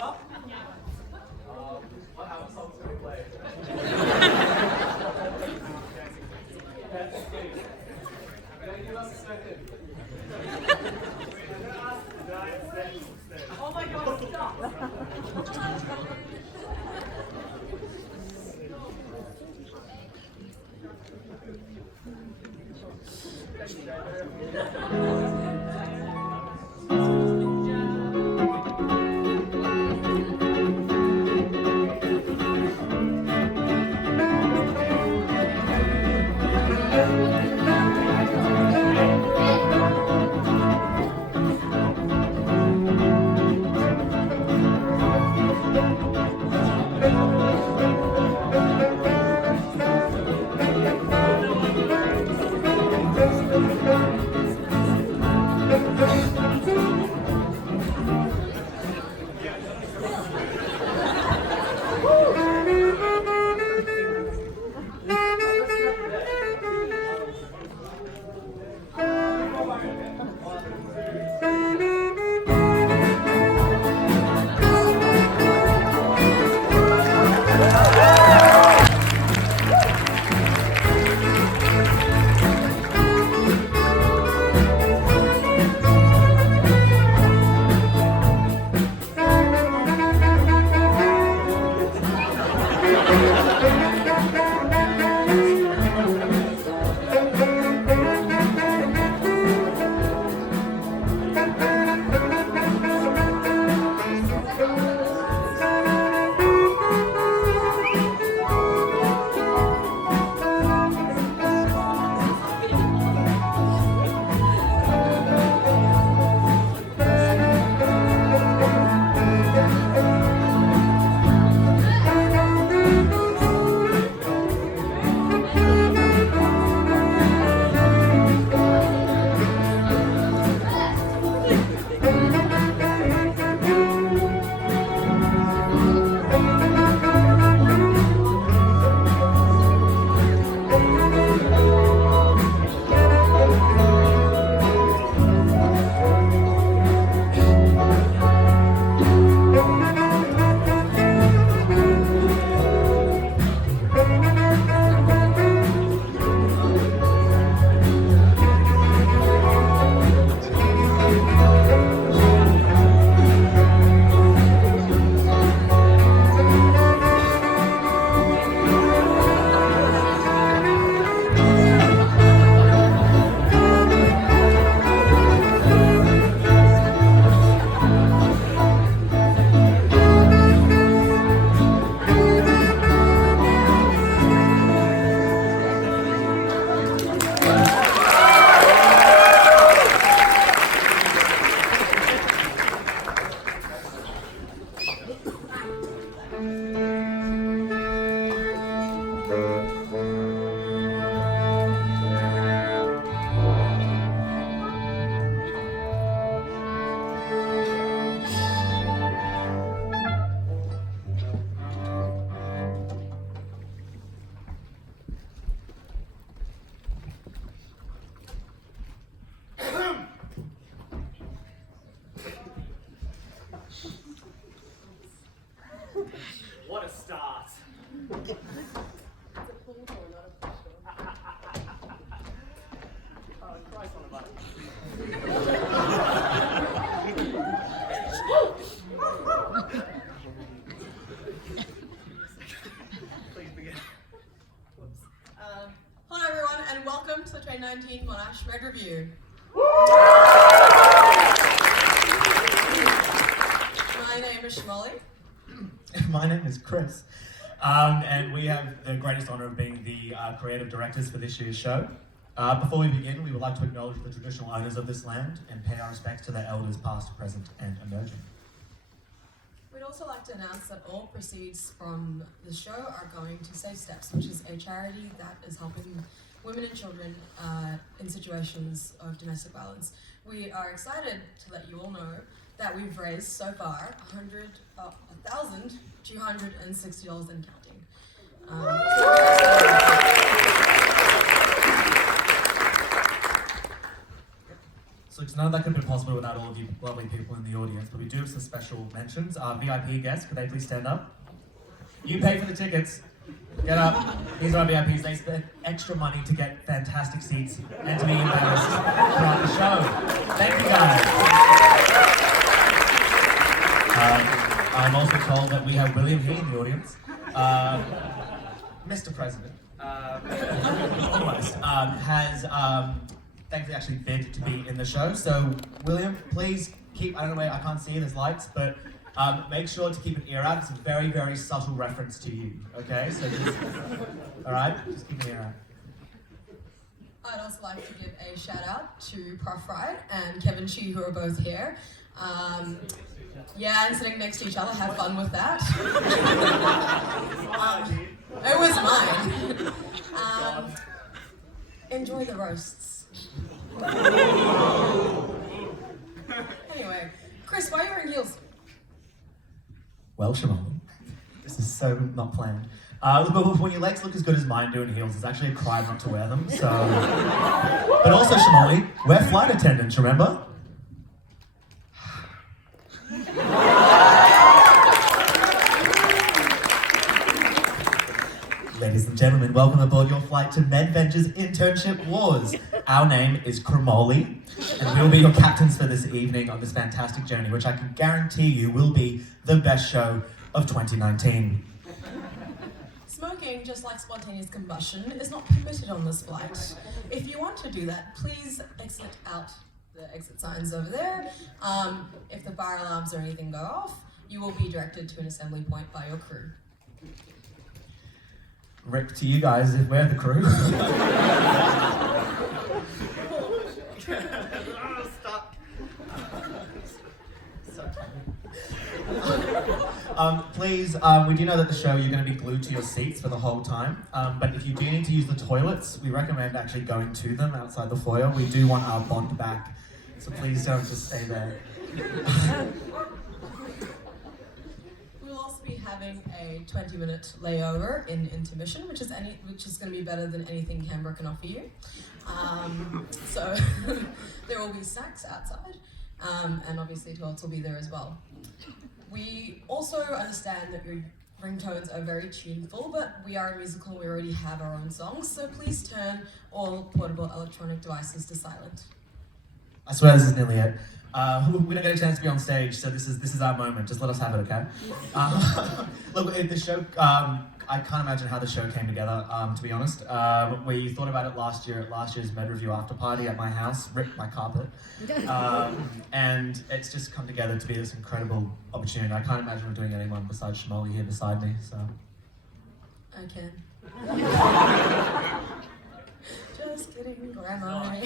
cover? What album songs can we play? Give us a second. Oh my God, stop! What a start! Oh, Christ on a button. Please begin. Hello everyone and welcome to the 2019 Monash Medrevue. My name is Shmolly. My name is Chris, and we have the greatest honour of being the creative directors for this year's show. Before we begin, we would like to acknowledge the traditional owners of this land and pay our respects to their elders past, present and emerging. We'd also like to announce that all proceeds from the show are going to Safe Steps, which is a charity that is helping women and children in situations of domestic violence. We are excited to let you all know that we've raised so far $1,260 and counting. So none of that could have been possible without all of you lovely people in the audience, but we do have some special mentions. Our VIP guests, could they please stand up? You pay for the tickets. Get up. These are our VIPs. They spent extra money to get fantastic seats and to be embarrassed throughout the show. Thank you guys. I'm also told that we have William He in the audience. Mr. President, almost, has thankfully actually bid to be in the show. So, William, please keep, I don't know where, I can't see, there's lights, but make sure to keep an ear out. It's a very, very subtle reference to you, okay? So just, all right, just keep an ear out. I'd also like to give a shout out to Prof. Wright and Kevin Shee, who are both here. Yeah, and sitting next to each other, have fun with that. It was mine. Enjoy the roasts. Anyway, Chris, why are you wearing heels? Well, Shimon, this is so not planned. But when your legs look as good as mine do in heels, it's actually a crime not to wear them, so... But also, Shimon, we're flight attendants, remember? Ladies and gentlemen, welcome aboard your flight to MEDVENGERS Internship Wars. Our name is Cromoli, and we'll be your captains for this evening on this fantastic journey, which I can guarantee you will be the best show of 2019. Smoking, just like spontaneous combustion, is not permitted on this flight. If you want to do that, please exit out the exit signs over there. If the fire alarms or anything go off, you will be directed to an assembly point by your crew. Rip to you guys if we're the crew. Stop. Please, we do know that the show you're going to be glued to your seats for the whole time, but if you do need to use the toilets, we recommend actually going to them outside the foyer. We do want our bond back, so please don't just stay there. We'll also be having a 20-minute layover in intermission, which is going to be better than anything Canberra can offer you. So there will be snacks outside, and obviously toilets will be there as well. We also understand that your ringtones are very tuneful, but we are a musical, we already have our own songs, so please turn all portable electronic devices to silent. I swear this is nearly it. We don't get a chance to be on stage, so this is our moment. Just let us have it, okay? Look, the show, I can't imagine how the show came together, to be honest. We thought about it last year at last year's Medrevue after party at my house, ripped my carpet. And it's just come together to be this incredible opportunity. I can't imagine doing anyone besides Shimoli here beside me, so. I can. Just kidding, Grandma.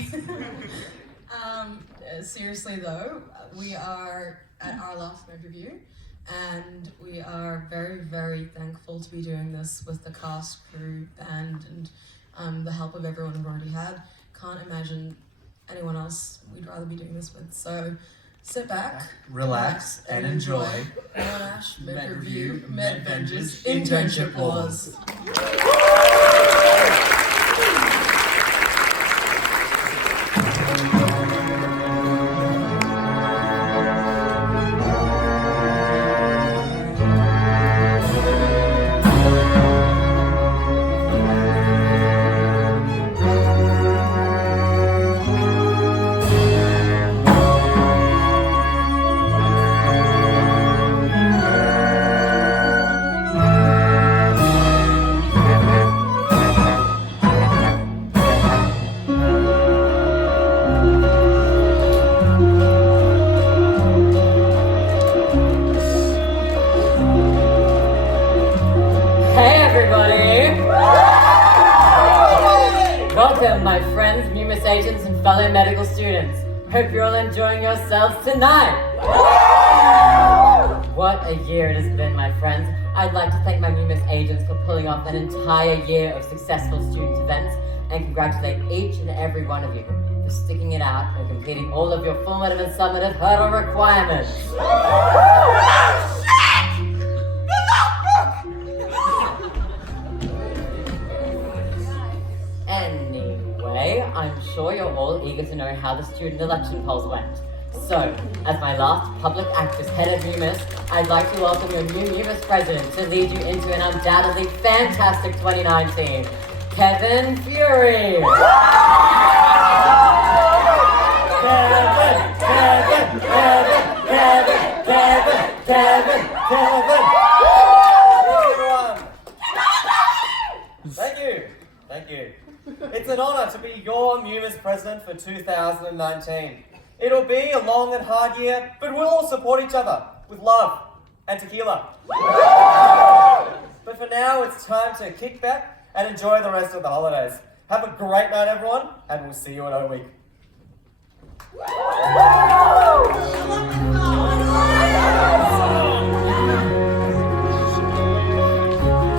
Seriously though, we are at our last Medrevue, and we are very, very thankful to be doing this with the cast, crew, band, and the help of everyone we've already had. Can't imagine anyone else we'd rather be doing this with. So sit back, relax, and enjoy Monash Medrevue, MEDVENGERS Internship Wars. My friends, MUMIS agents, and fellow medical students. Hope you're all enjoying yourselves tonight. What a year it has been, my friends. I'd like to thank my MUMIS agents for pulling off an entire year of successful student events, and congratulate each and every one of you for sticking it out and completing all of your formative and summative hurdle requirements. Anyway, I'm sure you're all eager to to know how the student election polls went. So, as my last public actress head of UMIS, I'd like to welcome your new UMIS president to lead you into an undoubtedly fantastic 2019, Kevin Fury! Kevin! Everyone! Thank you. It's an honor to be your MUMIS president for 2019. It'll be a long and hard year, but we'll all support each other with love and tequila. But for now, it's time to kick back and enjoy the rest of the holidays. Have a great night, everyone, and we'll see you in a week.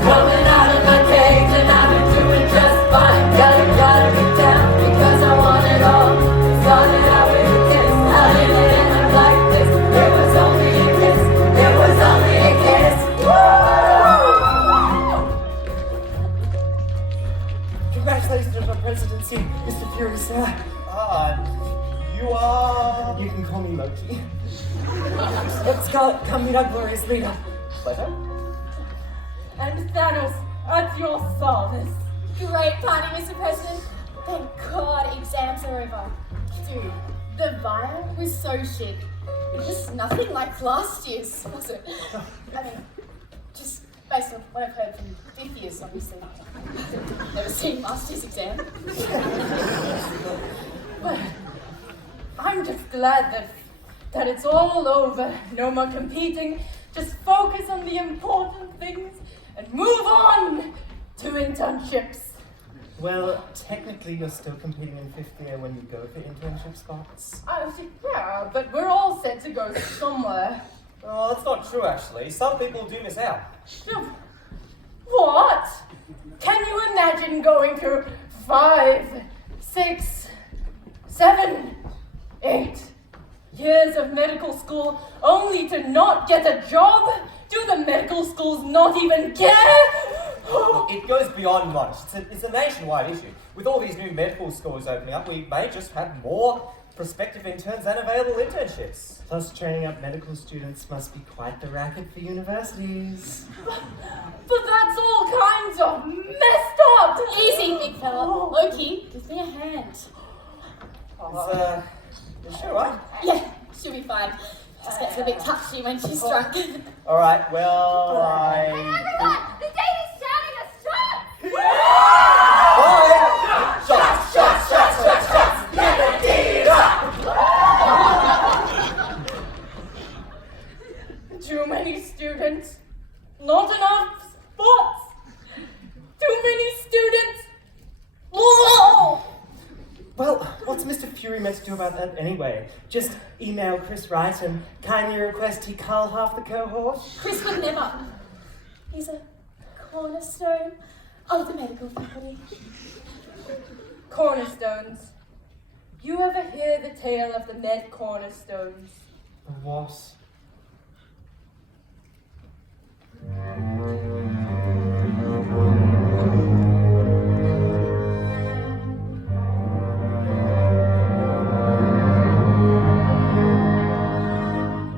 Coming out of my cage and I've been doing just fine. Gotta get down because I want it all. Started out with a kiss, how did it end up like this? It was only a kiss, it was only a kiss. Congratulations on your presidency, Mr. Fury, sir. You are... You can call me Loki. Let's come meet our glorious leader. Pleasure. And Thanos, at your service. Great party, Mr. President. Thank God exams are over. Dude, the vibe was so shit. It was nothing like last year's, was it? I mean, just based on what I've heard from fifth years, obviously. Never seen last year's exam. Well, I'm just glad that it's all over. No more competing. Just focus on the important things and move on to internships. Well, technically you're still competing in 5th year when you go for internship spots. Yeah, but we're all set to go somewhere. Oh, that's not true actually. Some people do miss out. What? Can you imagine going through 5, 6, 7, 8 years of medical school only to not get a job? Do the medical schools not even care? It goes beyond much. It's a nationwide issue. With all these new medical schools opening up, we may just have more prospective interns than available internships. Plus, training up medical students must be quite the racket for universities. But that's all kinds of messed up! Easy, big fella. Loki, give me a hand. You sure, right? Yeah, she'll be fine. Just gets a bit touchy when she's drunk. Alright, well, Hey everyone! The date is shouting a shot! Bye! Shots! Get the deed up! Too many students, not enough spots. Too many students. Whoa! Well, what's Mr. Fury meant to do about that anyway? Just email Chris Wright and kindly request he cull half the cohort? Chris would never. He's a cornerstone of the medical faculty. Cornerstones. You ever hear the tale of the Med Cornerstones? What?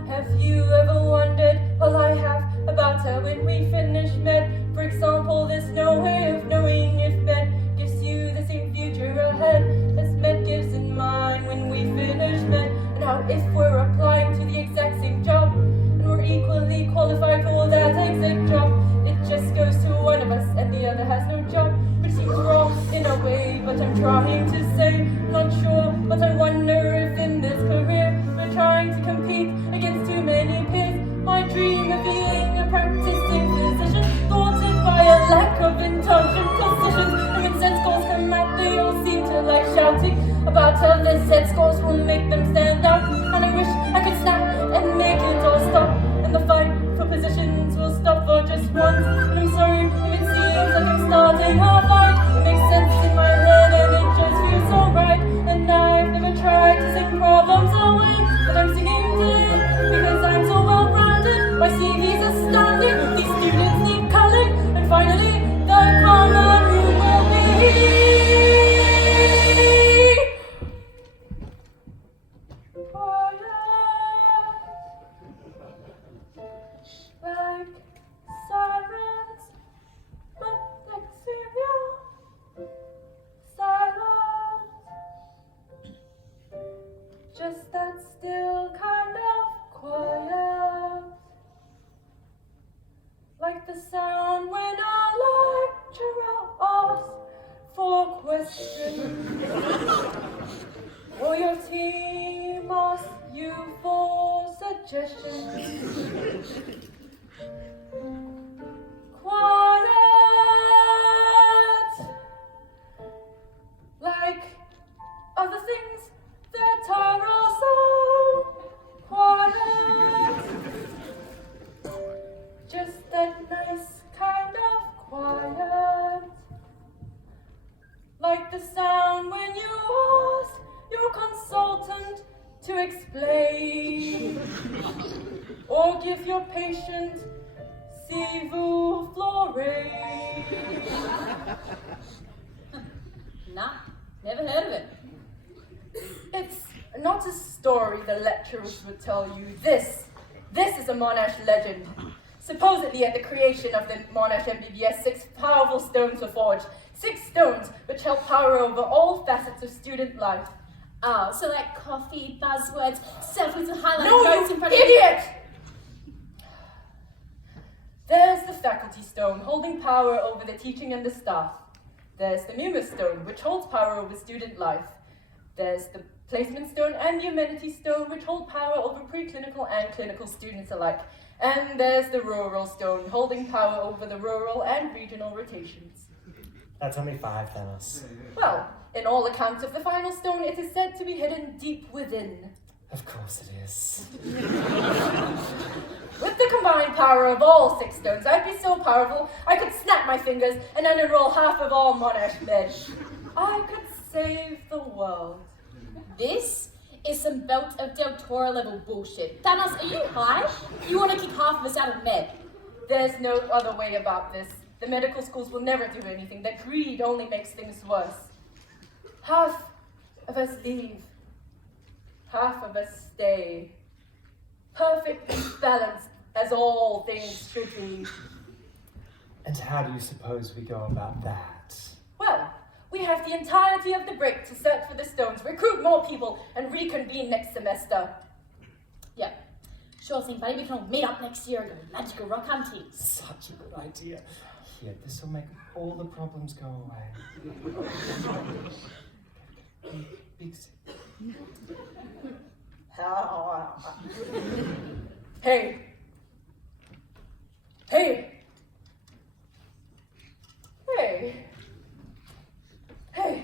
Have you ever wondered, well I have, about how when we finish Med, for example, there's no way of knowing if Med gives you the same future ahead as Med gives in mind when we finish Med, and how if we're applying to the exact same job, and we're equally qualified for that exact job, it just goes to one of us and the other has no job, which seems wrong in a way, but I'm trying to say, not sure, but I wonder if in this career, we're trying to compete against too many peers. My dream of being a practicing physician, thwarted by a lack of internship positions. And when set scores come out, they all seem to like shouting about how their set scores will make them stand out. And I wish I could snap and make it all stop, and the fight for positions will stop for just once. And I'm sorry if it seems like I'm starting a fight. It makes sense in my head and it just feels so right. And I've never tried to sing problems away, but I'm singing today because I'm so well-rounded. My CV's astounding. These students need culling, and finally the common room will be like sirens, but like serial silence. Just that still kind of quiet, like the sound when a lecturer asks for questions, or your team asks you for suggestions. Quiet, like other things that are also quiet. Just that nice kind of quiet, like the sound when you ask your consultant to explain, or give your patient sevoflurane. Nah, never heard of it. It's not a story the lecturers would tell you. This is a Monash legend. Supposedly at the creation of the Monash MBBS, 6 powerful stones were forged. 6 stones which held power over all facets of student life. Oh, so like coffee, buzzwords, selfies and highlight No, notes you in front of idiot! There's the faculty stone, holding power over the teaching and the staff. There's the Mumus stone, which holds power over student life. There's the placement stone and the amenity stone, which hold power over preclinical and clinical students alike. And there's the rural stone, holding power over the rural and regional rotations. That's only 5, Thanos. Well, in all accounts of the final stone, it is said to be hidden deep within. Of course it is. With the combined power of all 6 stones, I'd be so powerful, I could snap my fingers and unenroll half of all Monash Med. I could save the world. This is some Belt of Del Toro level bullshit. Thanos, are you high? You want to kick half of us out of med? There's no other way about this. The medical schools will never do anything. Their greed only makes things worse. Half of us leave. Half of us stay. Perfectly balanced as all things should be. And how do you suppose we go about that? Well, we have the entirety of the break to search for the stones, recruit more people, and reconvene next semester. Yeah. Sure thing, buddy. We can all meet up next year and go magical rock hunting. Such a good idea. Here, this will make all the problems go away. Big sip. Hey. Hey. Hey. Hey.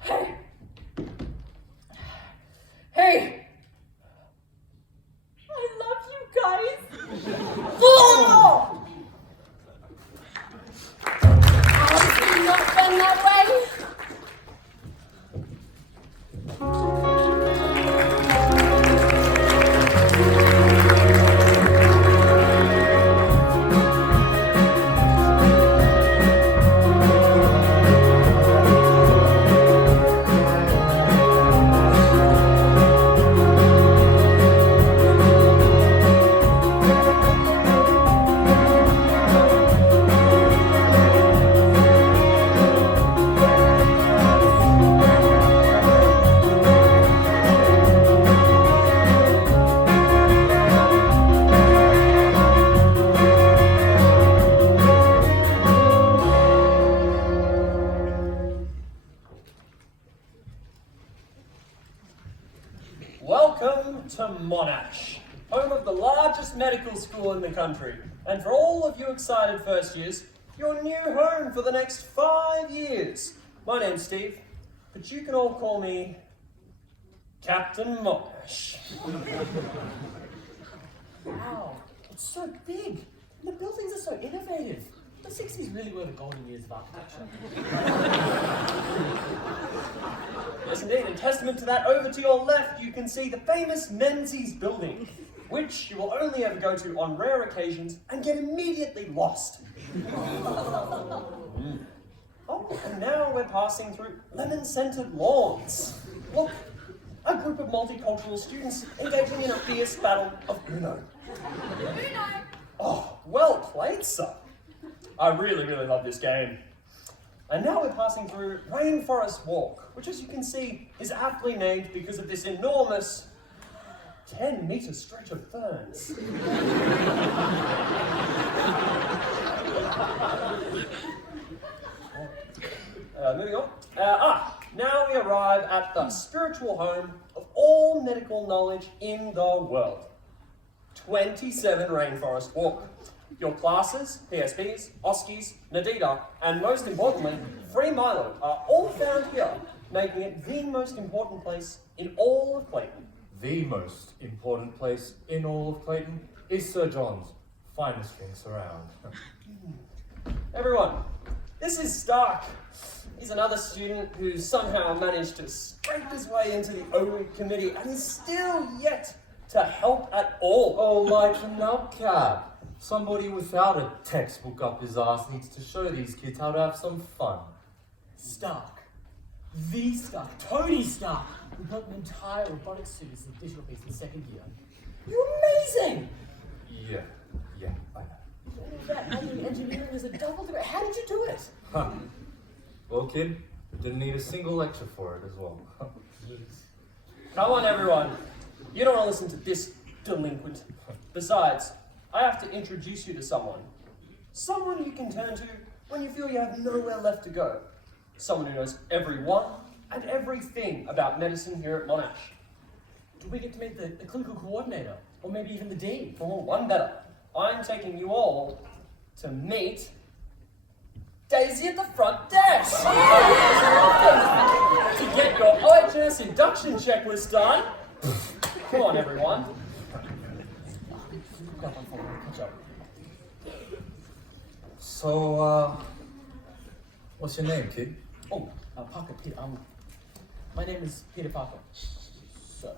Hey. Hey. I love you guys. Oh! It's not been that way. Welcome to Monash, home of the largest medical school in the country. And for all of you excited first years, your new home for the next 5 years. My name's Steve, but you can all call me Captain Monash. Wow, it's so big. And the buildings are so innovative. The 60s really were the golden years of architecture. Yes, indeed. In testament to that, over to your left, you can see the famous Menzies building, which you will only ever go to on rare occasions and get immediately lost. Oh, and now we're passing through lemon-scented lawns. Look, a group of multicultural students engaging in a fierce battle of Uno. Uno. Oh, played some. I really love this game. And now we're passing through Rainforest Walk, which as you can see is aptly named because of this enormous 10-metre stretch of ferns. Moving on. Now we arrive at the spiritual home of all medical knowledge in the world. 27 Rainforest Walk. Your classes, PSPs, OSCEs, Nadida, and most importantly, Free Milo are all found here, making it the most important place in all of Clayton. The most important place in all of Clayton is Sir John's finest drinks around. Everyone, this is Stark. He's another student who's somehow managed to scrape his way into the OE committee and is still yet to help at all. Oh, like a nubcap. Somebody without a textbook up his ass needs to show these kids how to have some fun. Stark. The Stark. Tony Stark. We built an entire robotic suit as a digital piece in second year. You're amazing! Yeah, I know. All of that adding engineering is a double degree. How did you do it? Huh. Well, kid, didn't need a single lecture for it as well. Come on, everyone. You don't want to listen to this delinquent. Besides, I have to introduce you to someone. Someone you can turn to when you feel you have nowhere left to go. Someone who knows everyone and everything about medicine here at Monash. Do we get to meet the clinical coordinator? Or maybe even the dean? For one better, I'm taking you all to meet Daisy at the front desk! To get your OHS induction checklist done. Come on, everyone. So, what's your name, kid? Parker, Peter. My name is Peter Parker. Sir.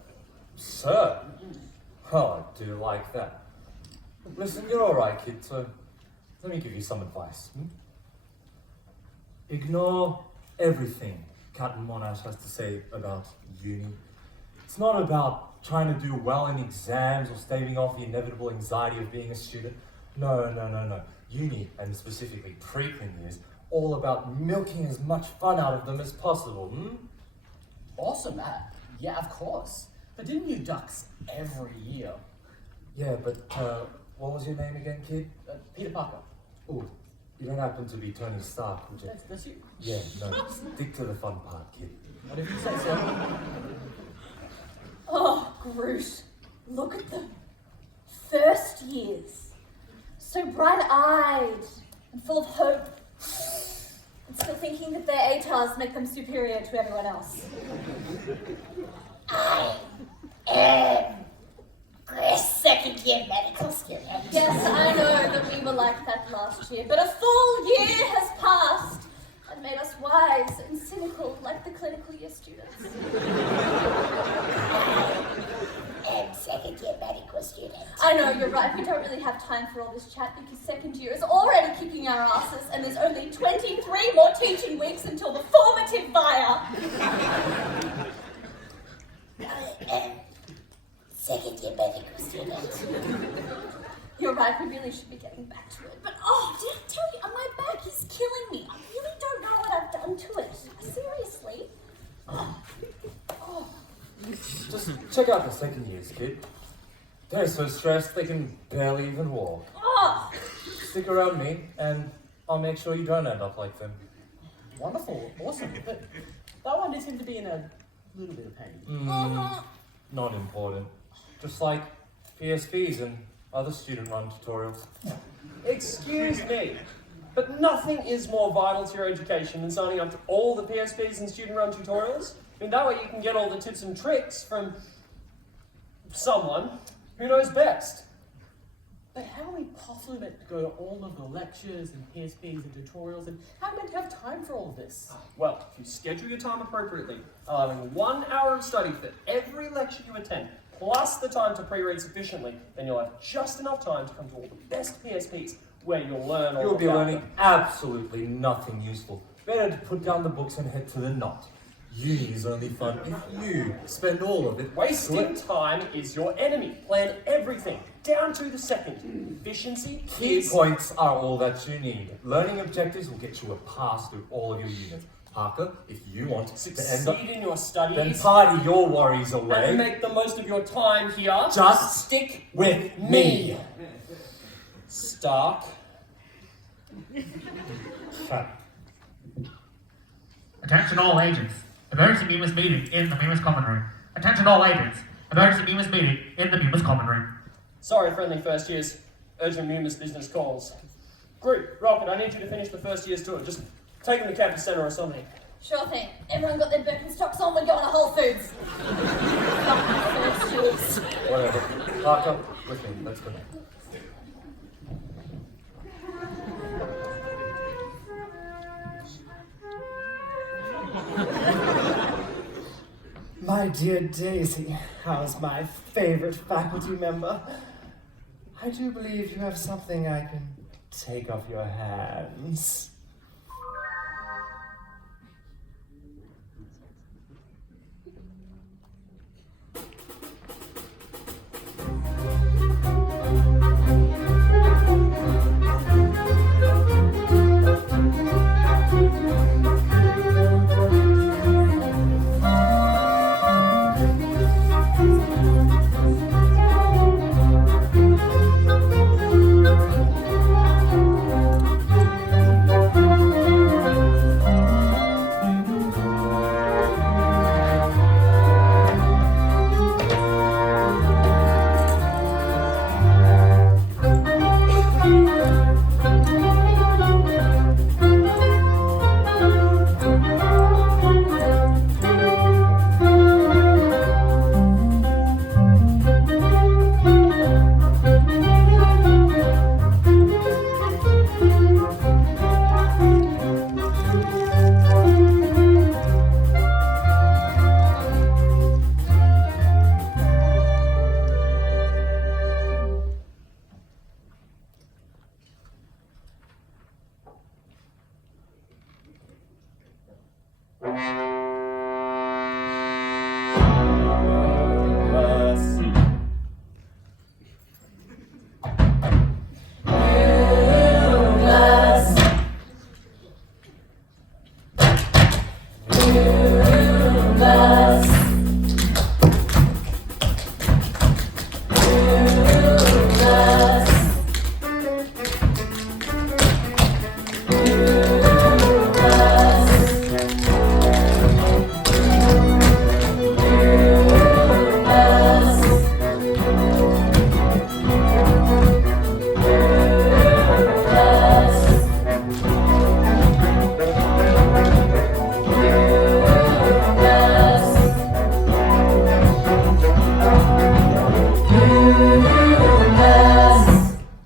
Sir? Oh, I do like that. Listen, you're alright, kid, so let me give you some advice. Ignore everything Captain Monash has to say about uni. It's not about trying to do well in exams or staving off the inevitable anxiety of being a student. No. Uni, and specifically pre-clin years, all about milking as much fun out of them as possible, Awesome, Matt. Yeah, of course. But didn't you ducks every year? Yeah, but, what was your name again, kid? Peter Parker. Ooh, you don't happen to be Tony Stark, would you? That's you. Yeah, no, stick to the fun part, kid. Whatever you say, sir. Oh, Groot. Look at them. First years. So bright-eyed and full of hope. And still thinking that their ATARs make them superior to everyone else. I am Chris, second-year medical student. Yes, I know that we were like that last year, but a full year has passed and made us wise and cynical like the clinical year students. I am second-year medical student. I know, you're right. We don't really have time for all this chat because second year is already kicking our asses and there's only 23 more teaching weeks until the formative fire. Second-year medical student. You're right, we really should be getting back to it. But did I tell you, my back is killing me. I really don't know what I've done to it. Seriously. Just check out the second years, kid. They're so stressed they can barely even walk. Stick around me, and I'll make sure you don't end up like them. Wonderful, awesome. But that one did seem to be in a little bit of pain. Not important. Just like PSPs and other student-run tutorials. Excuse me, but nothing is more vital to your education than signing up to all the PSPs and student-run tutorials. I mean, that way you can get all the tips and tricks from someone who knows best. But how are we possibly meant to go to all of the lectures and PSPs and tutorials, and how are we meant to have time for all of this? Well, if you schedule your time appropriately, allowing 1 hour of study for every lecture you attend, plus the time to pre-read sufficiently, then you'll have just enough time to come to all the best PSPs, where you'll learn all You'll be about learning them. absolutely nothing useful. Better to put down the books and head to the knot. Uni is only fun if you spend all of it Wasting time is your enemy. Plan everything, down to the second. Efficiency Key is... points are all that you need. Learning objectives will get you a pass through all of your units. Parker, if you want to end Succeed up, in your then studies party your worries and away. make the most of your time here. Just stick with me. Stark. Attention all agents. Emergency Bemis meeting in the Bemis common room. Attention all agents. Emergency Bemis meeting in the Bemis common room. Sorry, friendly first years. Urgent numerous business calls. Group, Rocket, I need you to finish the first year's tour. Just take them to campus centre or something. Sure thing. Everyone got their Birkenstocks on, we're going to Whole Foods. First years. Whatever. Parker, with me. Let's go. My dear Daisy, how's my favorite faculty member? I do believe you have something I can take off your hands.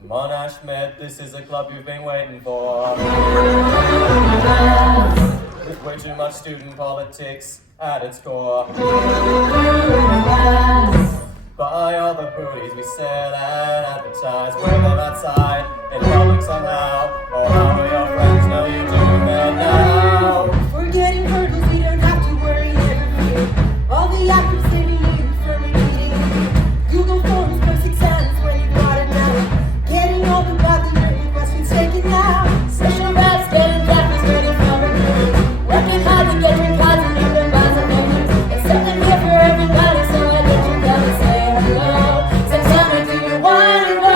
Monash Med, this is a club you've been waiting for. With way too much student politics at its core. Buy all the booties we sell and advertise. Wear them outside, in public somehow. Or how will your friends know you do that now? Forgetting hurdles, we don't have to worry every year. All the actors saving you from repeating. Google Forms, post exams when you got it now. Getting all the badly written questions taken now. Special reps, getting campus ready for recruiting. Working hard to get your cards and your advice and papers. It's something here for everybody, so I let you come and say hello. September, do you want to go?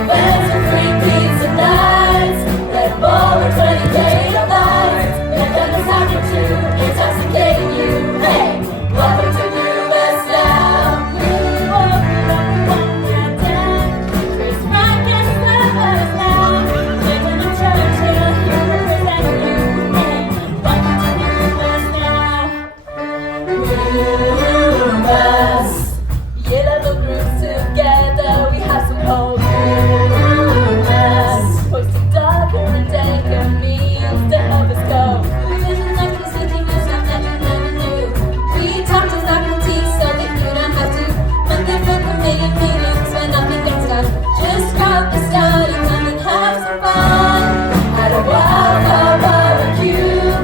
Events and free pizza nights. Red Bull or 20K of lights. We've done this after two, intoxicating you. Hey, welcome to New West now. We walk downtown. Chris Rock and stuff us now. Benjamin Churchill, here representing you. Hey, welcome to New West now. New West. Get little groups together, we have some hope. New West. Posted dark and take meals to help us go. Visions like the city, there's something you never knew. We talked to faculty so that you don't have to. Monday for committee meetings when nothing gets done. Just grab the study, come and have some fun. At a wild card barbecue,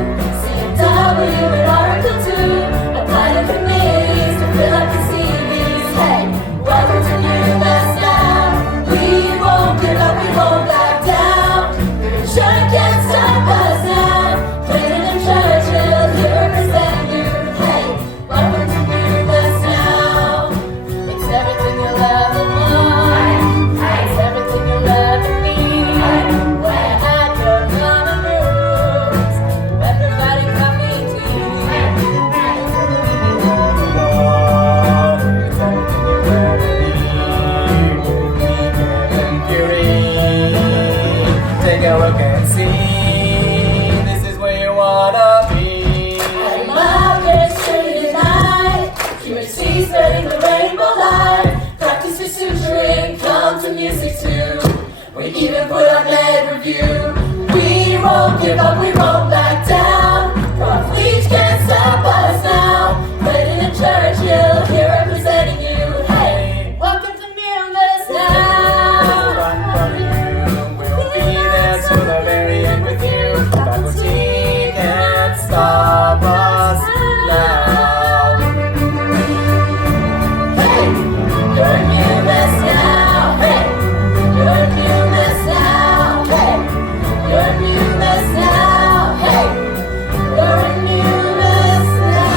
CW and some music too. We even put on Medrevue. We won't give up, we won't back down. Please can't stop us now. But in the church, you'll hear representing you. Hey, welcome to Monash now. We'll be there to the very end with you. Faculty can't stop us now. Hey, you're Monash now. Hey, you're Monash now. Hey, you're Monash now. Hey, you're Monash now.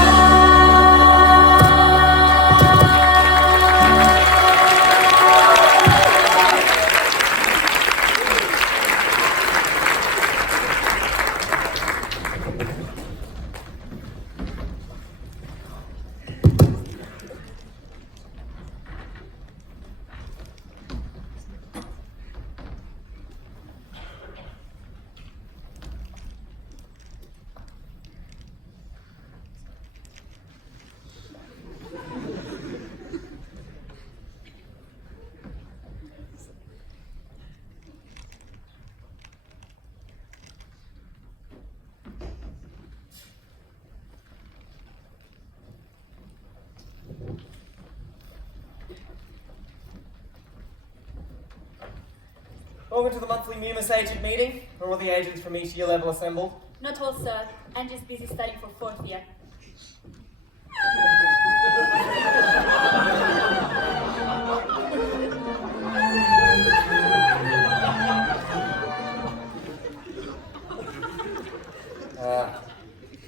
Welcome to the monthly MUMIS agent meeting, where all the agents from each year level assemble. Not all, sir. I'm just busy studying for 4th year.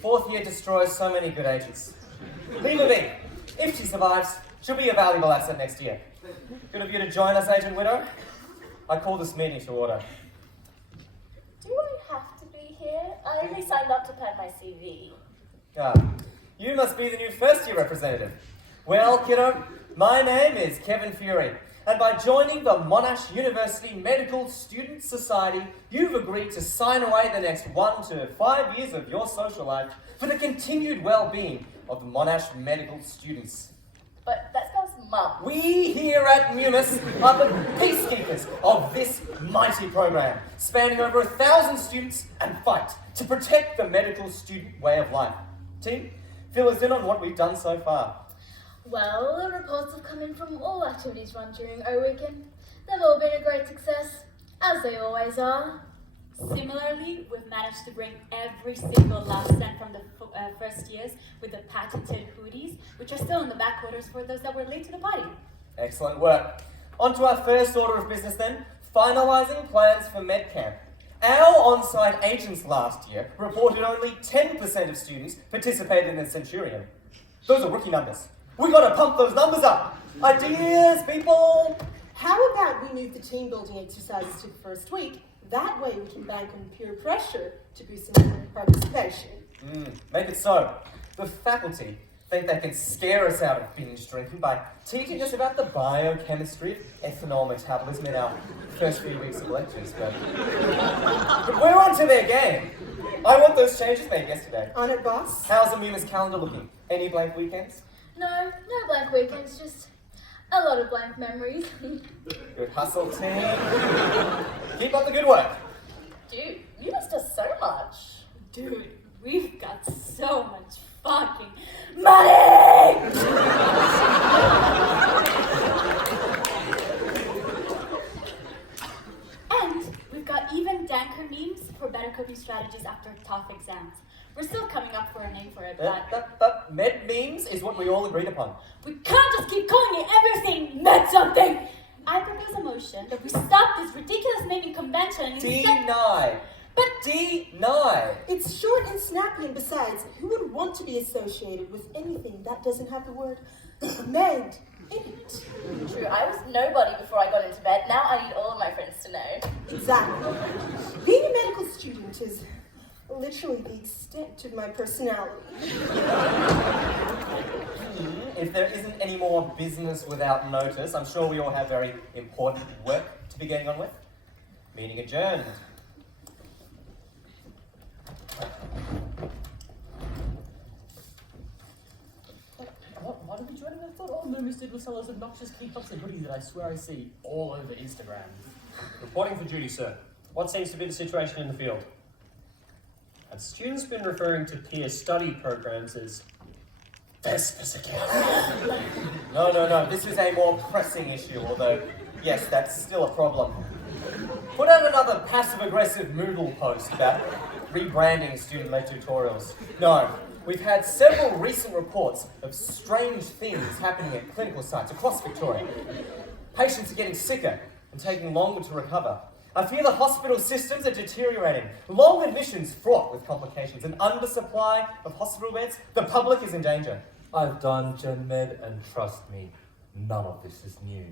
Fourth year destroys so many good agents. Lima B, if she survives, she'll be a valuable asset next year. Good of you to join us, Agent Widow. I call this meeting to order. Do I have to be here? I only signed up to pad my CV. Ah, you must be the new first year representative. Well, kiddo, my name is Kevin Fury, and by joining the Monash University Medical Student Society, you've agreed to sign away the next 1 to 5 years of your social life for the continued well-being of the Monash medical students. But that spells mum. We here at MUMIS are the peacekeepers of this mighty program, spanning over 1,000 students, and fight to protect the medical student way of life. Team, fill us in on what we've done so far. Well, reports have come in from all activities run during O Weekend. They've all been a great success, as they always are. Similarly, we've managed to bring every single last cent from the first years with the patented hoodies, which are still in the back orders for those that were late to the party. Excellent work. On to our first order of business then, finalising plans for MedCamp. Our on-site agents last year reported only 10% of students participated in the Centurion. Those are rookie numbers. We gotta pump those numbers up. Ideas, people? How about we move the team building exercises to the first week? That way we can bank on peer pressure to boost some participation. Make it so. The faculty think they can scare us out of binge drinking by teaching us about the biochemistry of ethanol metabolism in our first few weeks of lectures, but we're on to their game. I want those changes made yesterday. On it, boss. How's the MUMIS calendar looking? Any blank weekends? No blank weekends, just a lot of blank memories. Good hustle, team. Keep up the good work. Dude, you must have so much. Dude, we've got so much fucking money! And we've got even danker memes for better coping strategies after tough exams. We're still coming up for a name for it, but med memes is what we all agreed upon. we can't just keep calling it everything med something! I propose a motion that we stop this ridiculous naming convention and instead... Deny. But deny. It's short and snappy, and besides, who would want to be associated with anything that doesn't have the word med in it? True, I was nobody before I got into med. Now I need all of my friends to know. Exactly. Being a medical student is literally the extent of my personality. If there isn't any more business without notice, I'm sure we all have very important work to be getting on with. Meeting adjourned. Why did we join? I thought what Loomis did with some of those obnoxious key cups and hoodies that I swear I see all over Instagram. Reporting for duty, sir. What seems to be the situation in the field? Have students been referring to peer study programs as Vespers again? No. This is a more pressing issue, although, yes, that's still a problem. Put out another passive-aggressive Moodle post about rebranding student-led tutorials. No, we've had several recent reports of strange things happening at clinical sites across Victoria. Patients are getting sicker and taking longer to recover. I fear the hospital systems are deteriorating. Long admissions fraught with complications. An undersupply of hospital beds. The public is in danger. I've done Gen Med, and trust me, none of this is new.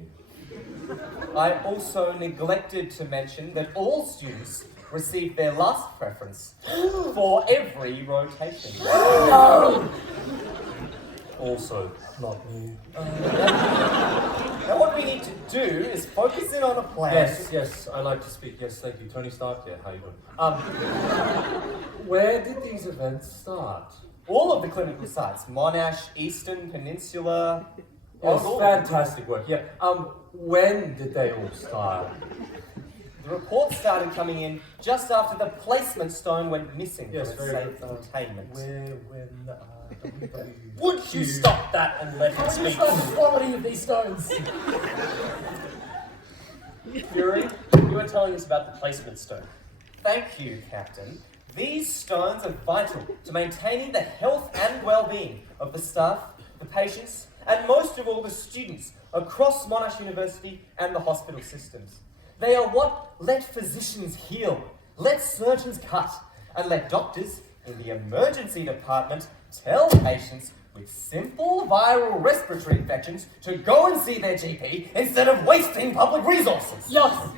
I also neglected to mention that all students receive their last preference for every rotation. No! Also, not new. Now what we need to do is focus in on a plan. Yes, I like to speak. Yes, thank you. Tony Stark, yeah, how you doing? Where did these events start? All of the clinical sites. Monash, Eastern Peninsula. Yes, fantastic work, yeah. When did they all start? The report started coming in just after the placement stone went missing Yes, for very safe containment. Would you stop that and let him speak? The quality of these stones. Fury, you were telling us about the placement stone. Thank you, Captain. These stones are vital to maintaining the health and well-being of the staff, the patients, and most of all the students across Monash University and the hospital systems. They are what let physicians heal, let surgeons cut, and let doctors in the emergency department tell patients with simple viral respiratory infections to go and see their GP instead of wasting public resources. Yes!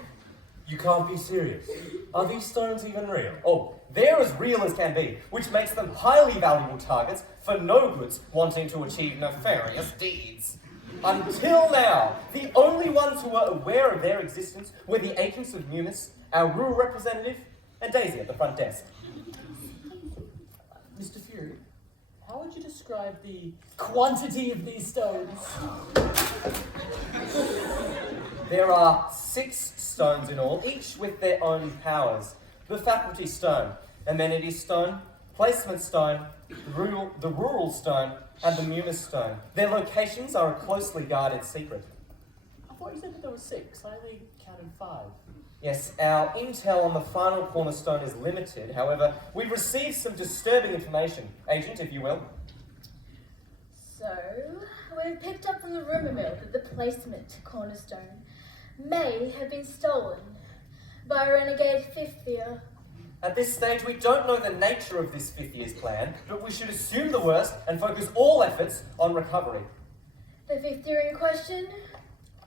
You can't be serious. Are these stones even real? Oh, they're as real as can be, which makes them highly valuable targets for no-goods wanting to achieve nefarious deeds. Until now, the only ones who were aware of their existence were the agents of Munis, our rural representative, and Daisy at the front desk. Mr. Fury, how would you describe the quantity of these stones? There are 6 stones in all, each with their own powers. The faculty stone, amenity stone, placement stone, the rural stone, and the Munis stone. Their locations are a closely guarded secret. I thought you said that there were 6. I only counted 5. Yes, our intel on the final cornerstone is limited. However, we've received some disturbing information. Agent, if you will. So, we've picked up from the rumour mill that the placement cornerstone may have been stolen by a renegade fifth year. At this stage, we don't know the nature of this 5th year's plan, but we should assume the worst and focus all efforts on recovery. The fifth year in question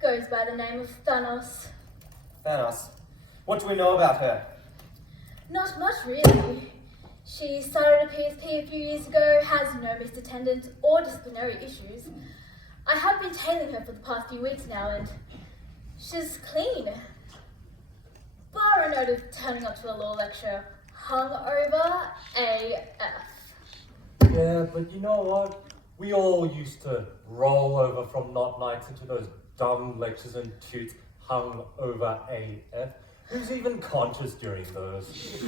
goes by the name of Thanos. Thanos. What do we know about her? Not much, really. She started a PSP a few years ago, has no missed attendance or disciplinary issues. I have been tailing her for the past few weeks now, and she's clean. Bar a note of turning up to a law lecture, hungover AF. Yeah, but you know what? We all used to roll over from not nights into those dumb lectures and tutes hung over AF. Who's even conscious during those?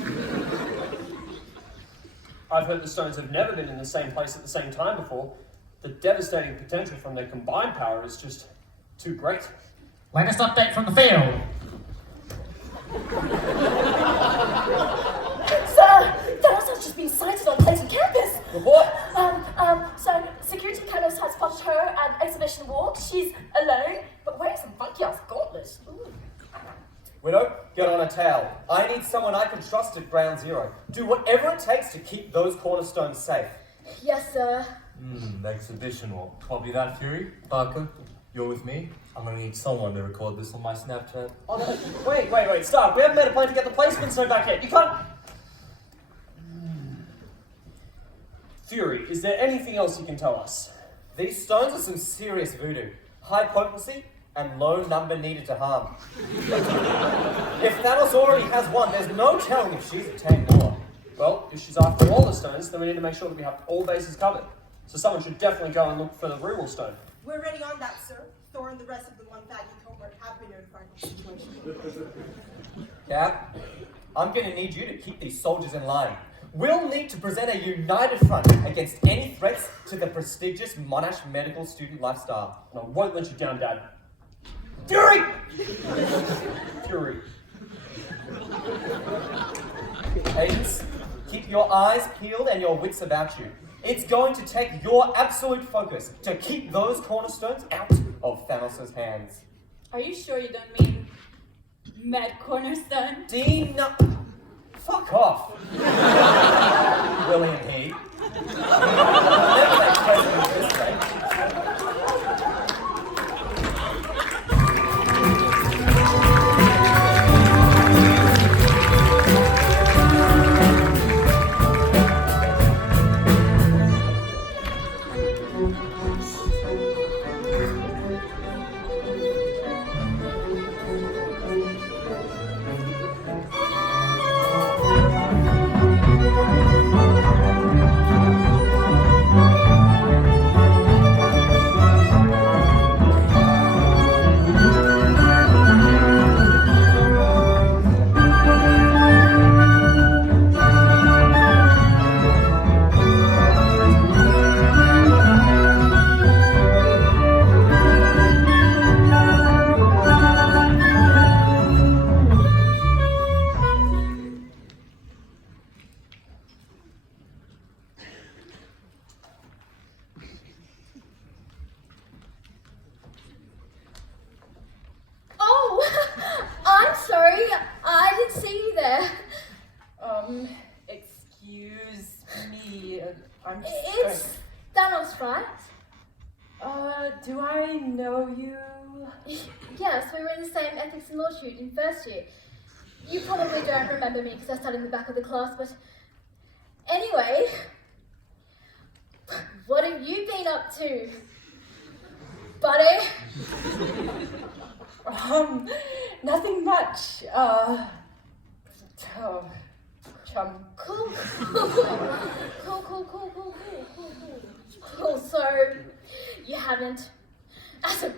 I've heard the stones have never been in the same place at the same time before. The devastating potential from their combined power is just too great. Latest update from the field. Sir, Thanos has just been sighted on Clayton campus. What? So security cameras has spotted her at Exhibition Walk. She's alone, but wearing some funky-ass gauntlets. Ooh. Widow, get on a towel. I need someone I can trust at Ground Zero. Do whatever it takes to keep those cornerstones safe. Yes, sir. Exhibition walk. Copy that, Fury. Parker, you're with me. I'm gonna need someone to record this on my Snapchat. Oh, no. Wait, stop. We haven't made a plan to get the placement stone back yet. You can't... Fury, is there anything else you can tell us? These stones are some serious voodoo. High potency and low number needed to harm. If Thanos already has one, there's no telling if she's obtained more. Well, if she's after all the stones, then we need to make sure that we have all bases covered. So someone should definitely go and look for the rural stone. We're ready on that, sir. Thor and the rest of the one faggy cohort have been notified of the situation. Cap, I'm going to need you to keep these soldiers in line. We'll need to present a united front against any threats to the prestigious Monash medical student lifestyle. And I won't let you down, Dad. Fury! Fury. Agents, keep your eyes peeled and your wits about you. It's going to take your absolute focus to keep those cornerstones out of Thanos' hands. Are you sure you don't mean Med Cornerstone? Dean, fuck off. William He. Never make president this way. Excuse me. I'm just It's Thanos, right? do I know you? Yes, we were in the same ethics and law shoot in first year. You probably don't remember me because I sat in the back of the class, but anyway, what have you been up to, buddy? Nothing much. Chum. Cool. Cool. So, you haven't, as a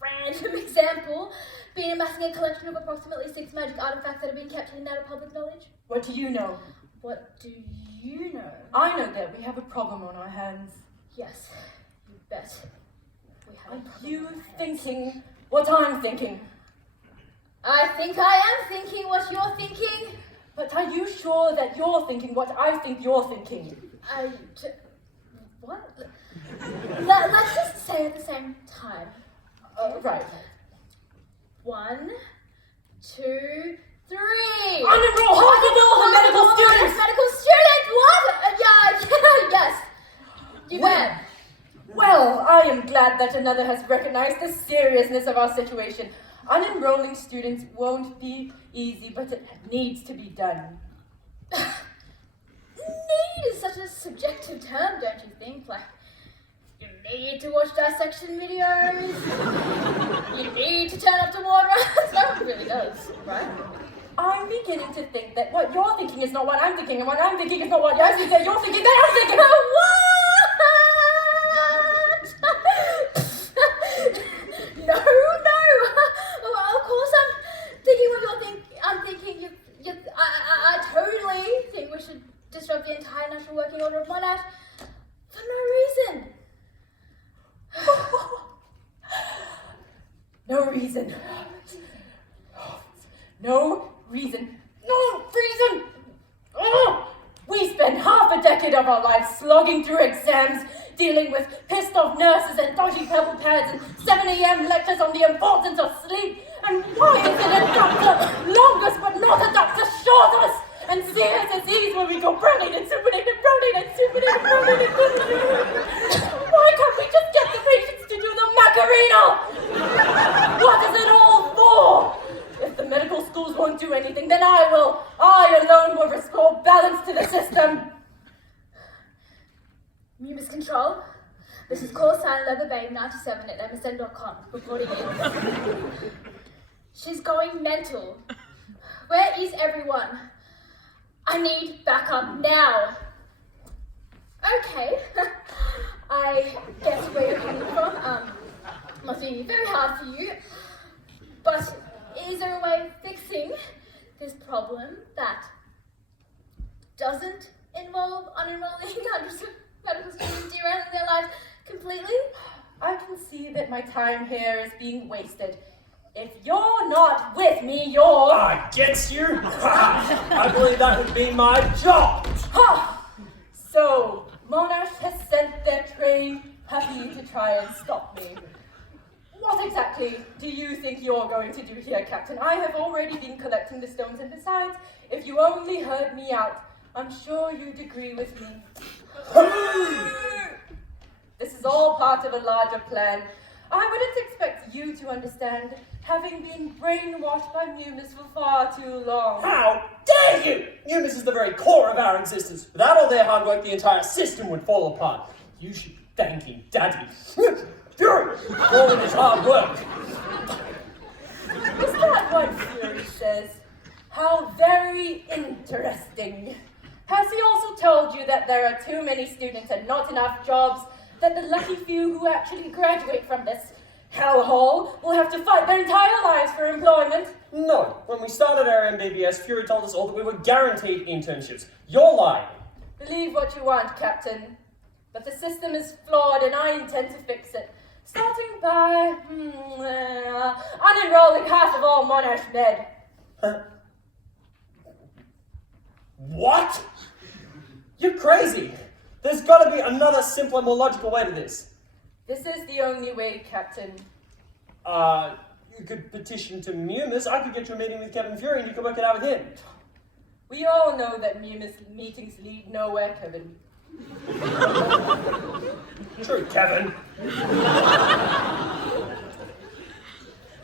random example, been amassing a collection of approximately 6 magic artifacts that have been kept hidden out of public knowledge? What do you know? What do you know? I know that we have a problem on our hands. Yes, you bet. We have a problem Are you on our hands. thinking what I'm thinking? I think I am thinking what you're thinking. But are you sure that you're thinking what I think you're thinking? What? Let's just say at the same time. Right. 1, 2, 3. Unenroll half of all the medical students! Medical students? What? Yes. You bet. Well, I am glad that another has recognized the seriousness of our situation. Unenrolling students won't be easy, but it needs to be done. Need is such a subjective term, don't you think? Like, you need to watch dissection videos. You need to turn up to ward rounds. No one really does, right? I'm beginning to think that what you're thinking is not what I'm thinking, and what I'm thinking is not what you're thinking, that I'm thinking. What? No. Well, of course I'm thinking what you're thinking. I'm thinking I totally think we should disrupt the entire national working order of Monash for no reason. No reason. We spend half a decade of our lives slogging through exams, dealing with pissed off nurses and dodgy purple pads and 7 a.m. lectures on the importance of sleep. And why is it a doctor longs us but not a doctor short us? And CSSEs where we go protein and supinate and protein and supinate and protein and supinate. Why can't we just get the patients to do the Macarena? What is it all for? If the medical schools won't do anything, then I will. I alone will restore balance to the system. Mumus Control. This is call sign Leatherbabe97 at msn.com. Reporting in. She's going mental. Where is everyone? I need backup now. Okay. I guess where you're coming from. must be very hard for you. But is there a way of fixing this problem that doesn't involve unenrolling hundreds of medical students year-round in their lives completely? I can see that my time here is being wasted. If you're not with me, you're... I get you. I believe that would be my job. Ha! So, Monash has sent their train happy to try and stop me. What exactly do you think you're going to do here, Captain? I have already been collecting the stones, and besides, if you only heard me out, I'm sure you'd agree with me. This is all part of a larger plan. I wouldn't expect you to understand, having been brainwashed by Mumis for far too long. How dare you! Numis is the very core of our existence. Without all their hard work, the entire system would fall apart. You should be thanking Daddy. Fury! For all of his hard work. Is that what Fury says? How very interesting. Has he also told you that there are too many students and not enough jobs? That the lucky few who actually graduate from this hellhole will have to fight their entire lives for employment? No. When we started our MBBS, Fury told us all that we were guaranteed internships. You're lying. Believe what you want, Captain. But the system is flawed and I intend to fix it. Starting by unenrolling half of all Monash Med. What? You're crazy. There's got to be another simpler, more logical way to this. This is the only way, Captain. You could petition to Mumis. I could get you a meeting with Kevin Fury and you could work it out with him. We all know that Mumis meetings lead nowhere, Kevin. True, Kevin.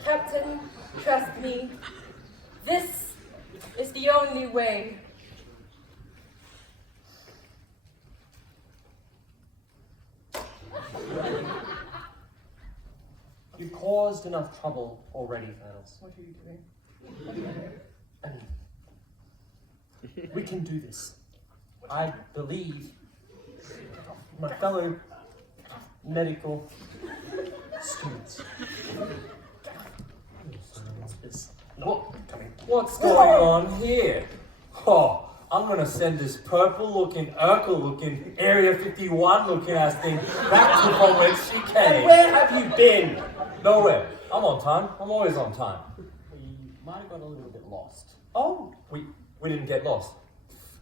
Captain, trust me. This is the only way. You've caused enough trouble already, Thanos. What are you doing? We can do this. I believe my fellow medical students. Is not coming. What's going on here? Oh, I'm gonna send this purple-looking, Urkel-looking, Area 51-looking ass thing back to from where she came. And where have you been? Nowhere. I'm on time. I'm always on time. We might have got a little bit lost. Oh, We didn't get lost.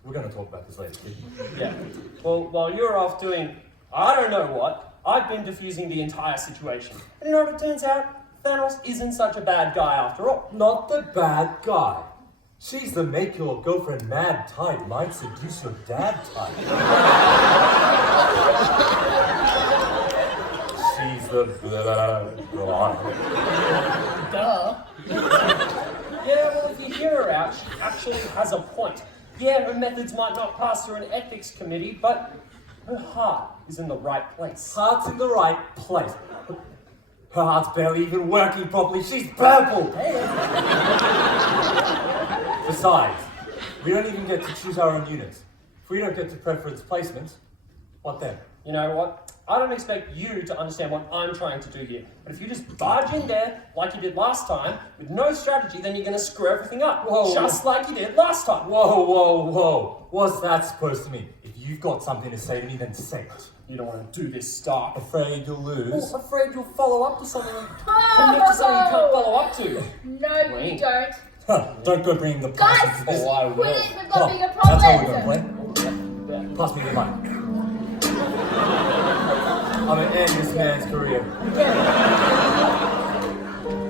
We're gonna talk about this later, kid. yeah. Well, while you're off doing I don't know what, I've been diffusing the entire situation. And you know what it turns out? Thanos isn't such a bad guy after all. Not the bad guy. She's the make your girlfriend mad type, might seduce your dad type. She's the Duh. Yeah, well, if you hear her out, she actually has a point. Yeah, her methods might not pass through an ethics committee, but her heart is in the right place. Heart's in the right place. Her heart's barely even working properly. She's purple. Besides, we don't even get to choose our own units. If we don't get to preference placement, what then? You know what? I don't expect you to understand what I'm trying to do here. But if you just barge in there, like you did last time, with no strategy, then you're going to screw everything up. Whoa. Just like you did last time. Whoa. What's that supposed to mean? If you've got something to say to me, then say it. You don't want to do this, Stark. Afraid you'll lose? Oh, afraid you'll follow up to something you commit to something you can't follow up to. No, you don't. Huh, don't go bringing the Guys, past into this. Oh, I will. quit it, we've got bigger That's how we're problems. going to play. Pass me the mic. I'm gonna end this man's career.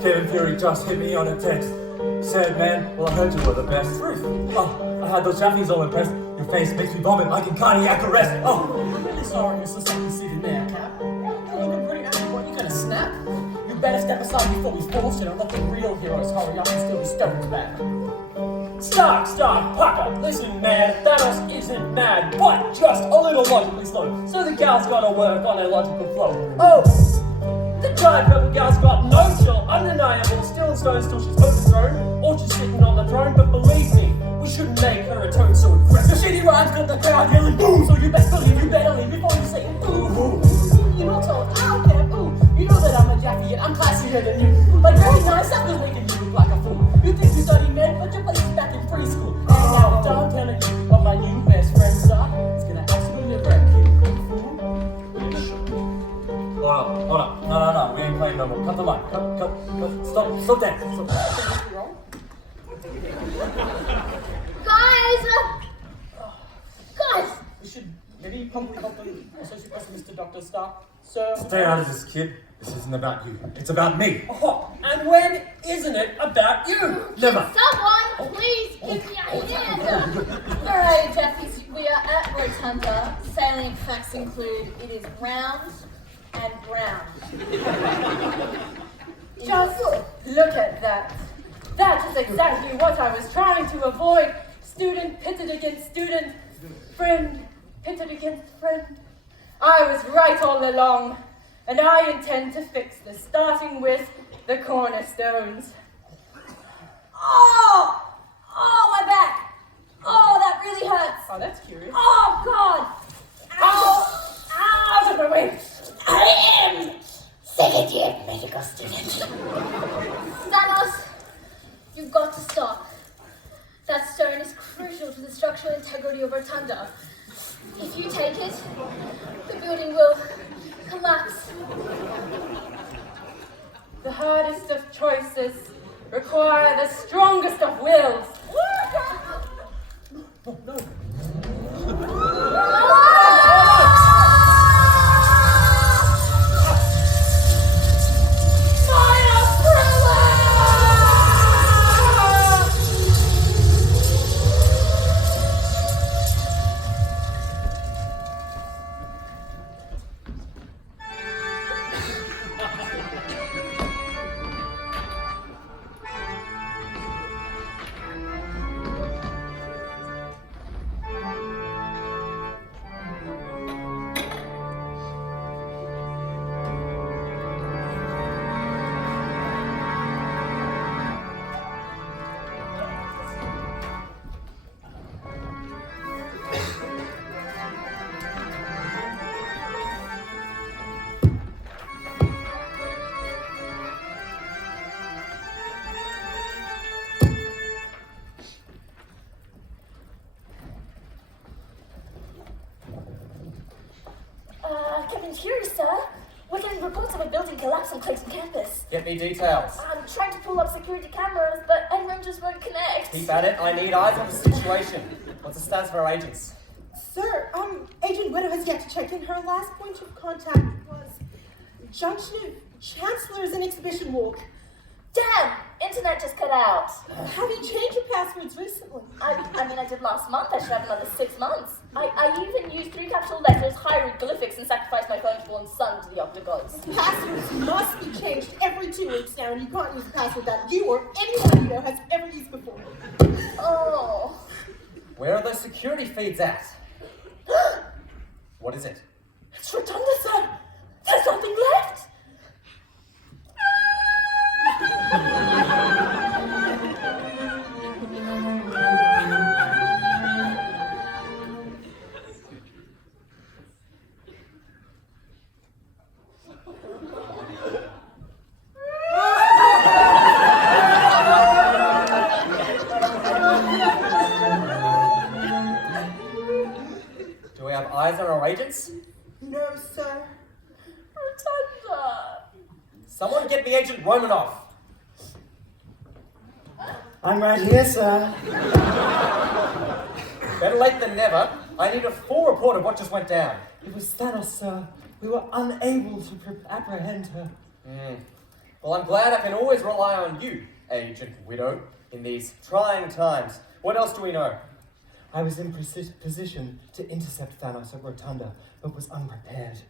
Kevin Fury just hit me on a text. Said, man, well, I heard you were the best. Truth. Oh, I had those Jaffies all impressed. Your face makes me vomit like in cardiac arrest. Oh. Sorry, Mr. Second-seated Madcap. You've been pretty active. What, you gonna snap? You better step aside before we bullshit and let the real heroes hurry up and steal the stones back. Stop, Pucker. Listen, man, Thanos isn't mad, but just a little logically slow. So the gal's gotta work on a logical flow. Oh, the giant purple gal's got no chill, undeniable, still in stones till she's overthrown, or she's sitting on the throne, but believe me, we shouldn't make her a tone so aggressive. The shitty rhymes got the crowd yelling boo, so you best believe you better leave before you say ooh. You're not told, I don't care, ooh. You know that I'm a Jackie and quicker than you. Like very nice, that was making you look like a fool. You think you study med, but your place is back in preschool. And now, I'm telling you, of my new best friend, sir, it's gonna absolutely wreck you. Hold up. No. We ain't playing no more. Cut the line. Cut. Stop that. Stop. Guys! We should maybe humbly help them, Associate Professor Mr. Dr. Stark. Sir. Stay out of this, kid. This isn't about you. It's about me. Oh, and when isn't it about you? Never. Someone, please give me a hand! Alright, Jeffies, we are at Rotunda. Salient facts include it is round and brown. Just look at that. That is exactly what I was trying to avoid. Student pitted against student. Friend pitted against friend. I was right all along. And I intend to fix this, starting with the cornerstones. Oh, my back. Oh, that really hurts. Oh, that's curious. Oh, God. Ow. Out of the way. I am second year medical student. Thanos, you've got to stop. That stone is crucial to the structural integrity of Rotunda. If you take it, the building will collapse. The hardest of choices require the strongest of wills. Captain Curious, sir. We're getting reports of a building collapse on Clayton campus. Get me details. I'm trying to pull up security cameras, but everyone just won't connect. Keep at it. I need eyes on the situation. What's the stats for our agents? Sir, Agent Widow has yet to check in. Her last point of contact was junction of Chancellor's and Exhibition Walk. Damn! Internet just cut out. Have you changed your passwords recently? I did last month. I should have another 6 months. I even used 3 capital letters, hieroglyphics, and sacrificed my firstborn son to the octagons. Passwords must be changed every 2 weeks now, and you can't use a password that you or anyone you know has ever used before. Oh. Where are those security feeds at? What is it? It's Rotunda, sir. There's nothing left. Do we have eyes on our agents? No, sir. Rotunda. Someone get me Agent Romanoff. I'm right here, sir. Better late than never. I need a full report of what just went down. It was Thanos, sir. We were unable to apprehend her. Well, I'm glad I can always rely on you, Agent Widow, in these trying times. What else do we know? I was in position to intercept Thanos at Rotunda, but was unprepared.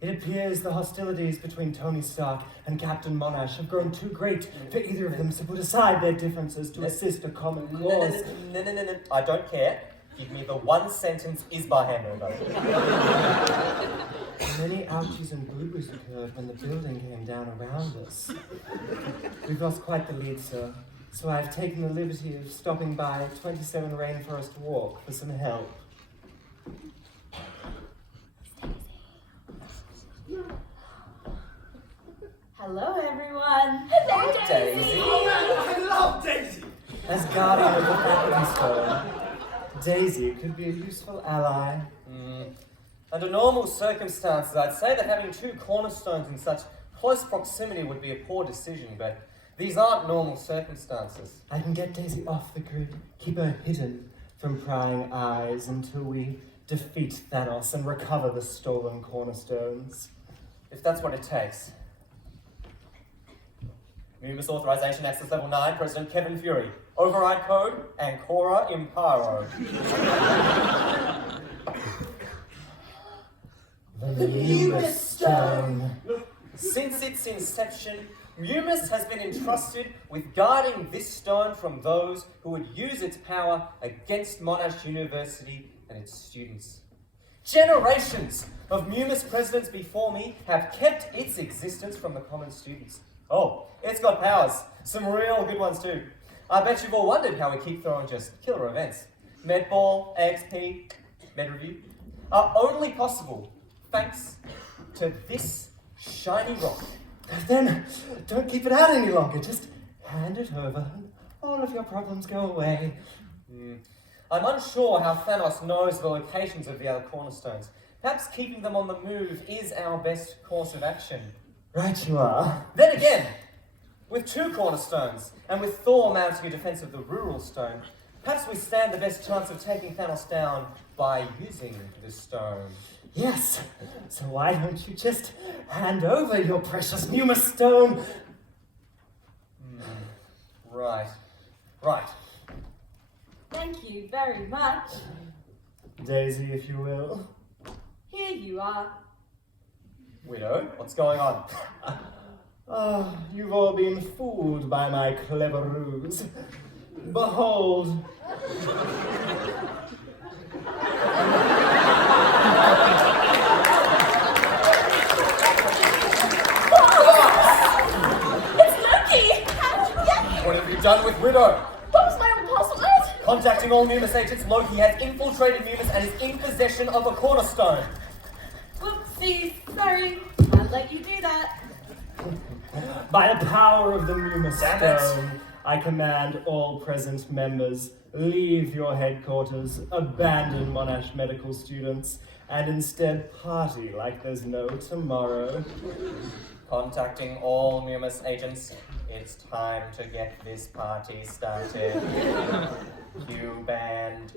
It appears the hostilities between Tony Stark and Captain Monash have grown too great for either of them to put aside their differences to assist a common cause. No. I don't care. Give me the one sentence Isbar handover. Many ouchies and boo-boos occurred when the building came down around us. We've lost quite the lead, sir. So I've taken the liberty of stopping by 27 Rainforest Walk for some help. Hello, everyone. Hello, Daisy. I love Daisy! As guardian of the faculty stone, Daisy could be a useful ally. Under normal circumstances, I'd say that having two cornerstones in such close proximity would be a poor decision, but these aren't normal circumstances. I can get Daisy off the grid, keep her hidden from prying eyes until we defeat Thanos and recover the stolen cornerstones. If that's what it takes. Mumus Authorization Access Level 9, President Kevin Fury. Override Code, Ancora Imparo. The Mumus Stone. Since its inception, Mumus has been entrusted with guarding this stone from those who would use its power against Monash University and its students. Generations of Mumus presidents before me have kept its existence from the common students. Oh, it's got powers. Some real good ones too. I bet you've all wondered how we keep throwing just killer events. Medball, AXP, Medrevue are only possible thanks to this shiny rock. Then, don't keep it out any longer. Just hand it over and all of your problems go away. I'm unsure how Thanos knows the locations of the other cornerstones. Perhaps keeping them on the move is our best course of action. Right you are. Then again, with two cornerstones, and with Thor mounting a defense of the rural stone, perhaps we stand the best chance of taking Thanos down by using this stone. Yes, so why don't you just hand over your precious Mumus stone? Right. Thank you very much. Daisy, if you will. Here you are. Widow, what's going on? You've all been fooled by my clever ruse. Behold. What have you done with Widow? What was my own password? Contacting all Mumus agents, Loki has infiltrated Mumus and is in possession of a cornerstone. Whoopsies, sorry. I'll let you do that. By the power of the Mumus Damn it. stone, I command all present members, leave your headquarters, abandon Monash medical students, and instead party like there's no tomorrow. Contacting all Mumus agents, it's time to get this party started. Q band.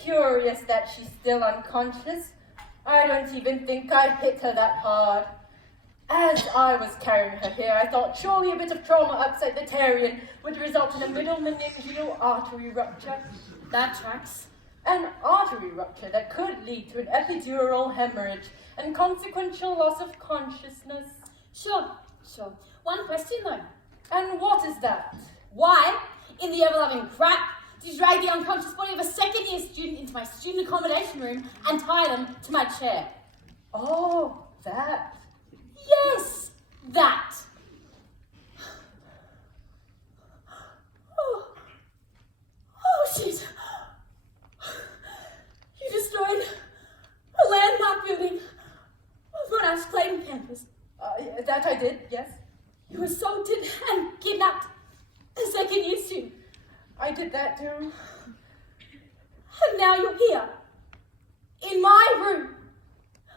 Curious that she's still unconscious. I don't even think I hit her that hard. As I was carrying her here, I thought surely a bit of trauma upset the Tarian would result in a middle meningeal artery rupture. That tracks. An artery rupture that could lead to an epidural hemorrhage and consequential loss of consciousness. Sure. One question though. And what is that? Why, in the ever-loving crap, did you drag the unconscious body of a second-year student into my student accommodation room and tie them to my chair? Oh, that. Yes, that. you're here. In my room.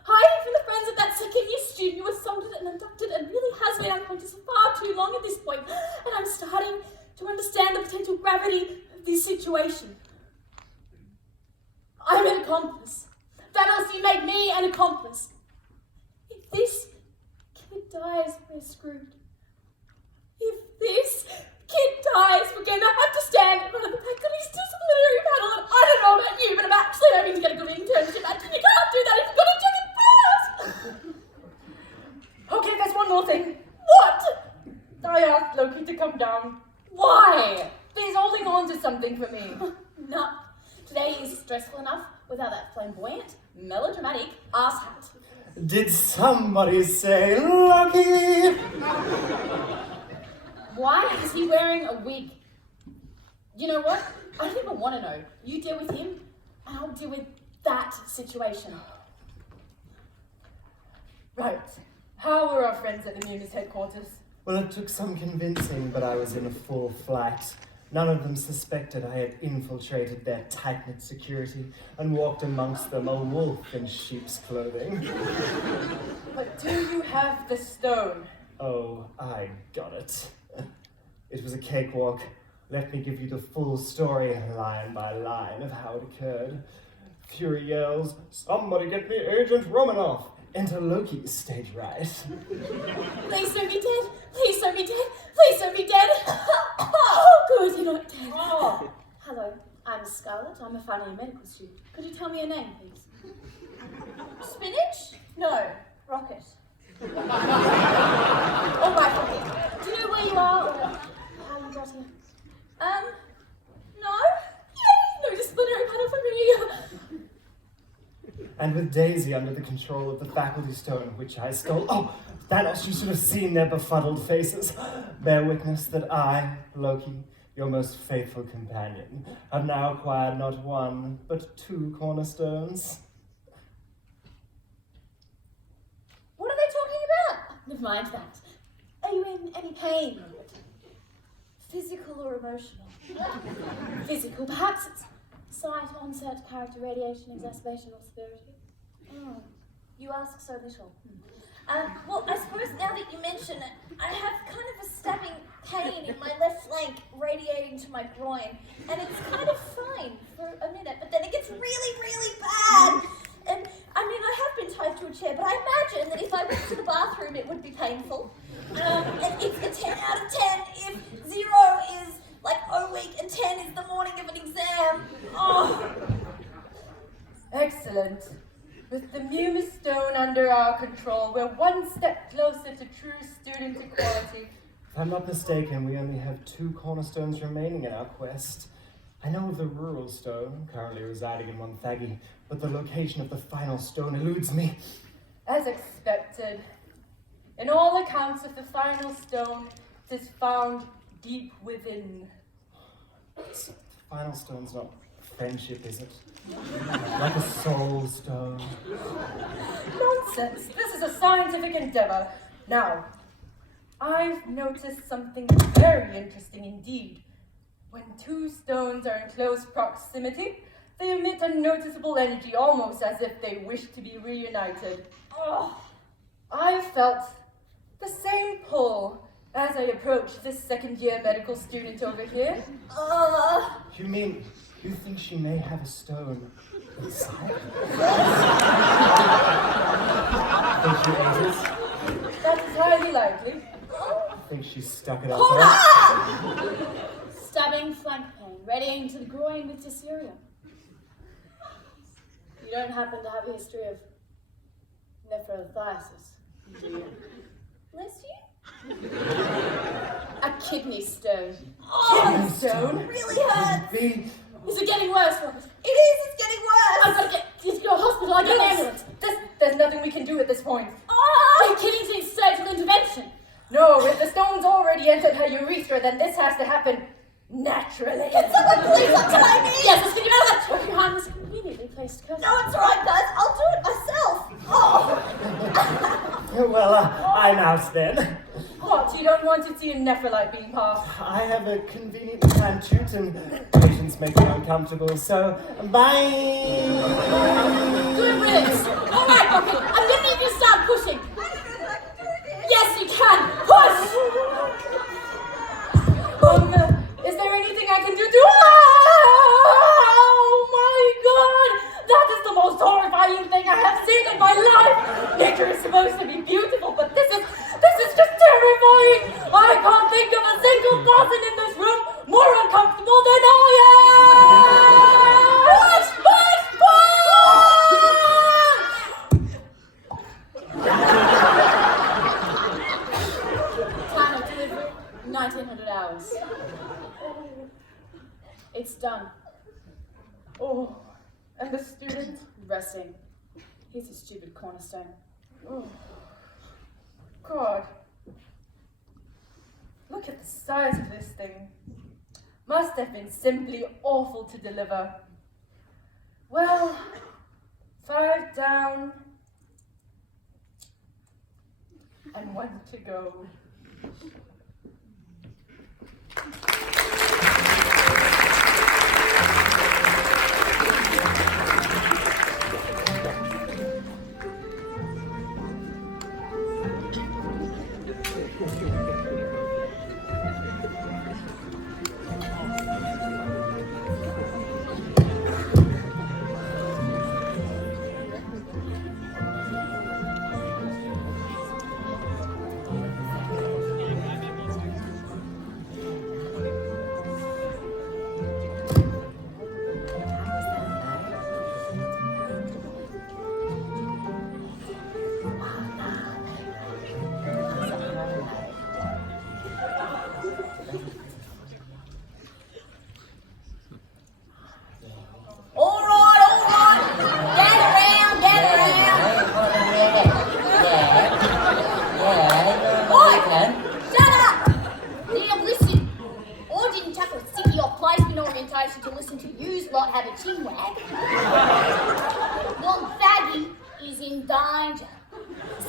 Hiding from the friends of that second-year student who assaulted and abducted and really has been unconscious for far too long at this point. And I'm starting to understand the potential gravity of this situation. I'm an accomplice. Thanos, you made me an accomplice. If this kid dies, we're screwed. If this kid dies, we're going to have to stand in front of the faculty's disciplinary panel. And I don't know about you, but I'm actually hoping to get a good internship. And you can't do that if you've got to check it first. Okay, there's one more thing. What? I asked Loki to come down. Why? He's holding on to something for me. No. Today is stressful enough without that flamboyant, melodramatic ass hat. Did somebody say Loki? Why is he wearing a wig? You know what? I don't even want to know. You deal with him, and I'll deal with that situation. Right. How were our friends at the Munis headquarters? Well, it took some convincing, but I was in a full flight. None of them suspected I had infiltrated their tight-knit security and walked amongst them, a wolf in sheep's clothing. But do you have the stone? Oh, I got it. It was a cakewalk. Let me give you the full story, line by line, of how it occurred. Fury yells, "Somebody get me Agent Romanoff!" Enter Loki, stage right. Please don't be dead. Please don't be dead. Please don't be dead. Oh, good, you're not dead. Oh. Hello, I'm Scarlett. I'm a final year medical student. Could you tell me your name, please? Spinach? No, Rocket. All right, Rocket. Do you know where you are or how you got here? No. Yay, no disciplinary panel for me. And with Daisy under the control of the faculty stone, which I stole. Oh, Thanos, you should have seen their befuddled faces. Bear witness that I, Loki, your most faithful companion, have now acquired not one, but 2 cornerstones. What are they talking about? Never mind that. Are you in any pain, Robert? Physical or emotional? Physical. Perhaps it's sight, onset, character, radiation, exacerbation, or severity. Oh, you ask so little. Well, I suppose now that you mention it, I have kind of a stabbing pain in my left flank radiating to my groin, and it's kind of fine for a minute, but then it gets really, really bad. And I mean, I have been tied to a chair, but I imagine that if I went to the bathroom, it would be painful. And it's a 10 out of 10 if 0 is like O week and 10 is the morning of an exam. Oh. Excellent. With the Mumis stone under our control, we're one step closer to true student equality. If I'm not mistaken, we only have 2 cornerstones remaining in our quest. I know of the rural stone, currently residing in Monthagi, but the location of the final stone eludes me. As expected. In all accounts of the final stone, it is found deep within. The final stone's not friendship, is it? Like a soul stone. Nonsense! This is a scientific endeavor. Now, I've noticed something very interesting indeed. When 2 stones are in close proximity, they emit a noticeable energy, almost as if they wish to be reunited. Oh, I felt the same pull as I approached this second-year medical student over here. You mean, you think she may have a stone inside? Think she ate it? That is highly likely. Think she stuck it up there? Stabbing flank pain, radiating to the groin with dysuria. You don't happen to have a history of nephrolithiasis, do you? Bless you? A kidney stone. Oh, Kidney stone? it really hurts. Is it getting worse, Robert? It is, it's getting worse. I've got to get you to go to hospital. I get an ambulance. There's nothing we can do at this point. Your kidneys need surgical intervention. No, if the stone's already entered her urethra, then this has to happen naturally. Can someone please untie me? Yes, let's get you out of that. Your hand was conveniently placed close. No, it's alright, guys. I'll do it myself. Oh. Well, I'm out then. What? you don't want to see a nephrolite being passed. I have a convenient planned shoot and patients make me uncomfortable, so bye! Good riddance. All right, Rocket, I'm gonna need you to start pushing. Yes, you can. Push! Is there anything I can do to... Oh my god! That is the most horrifying thing I have seen in my life! Nature is supposed to be beautiful, but this is just terrifying! I can't think of a single person in this room more uncomfortable than I am! Push! Push! Push! Time of delivery, 1900 hours. It's done. Oh, and the student? Resting. He's a stupid cornerstone. Oh, God. Look at the size of this thing. Must have been simply awful to deliver. Well, 5 down and 1 to go. To listen to yous lot have a chinwag. One faggy is in danger.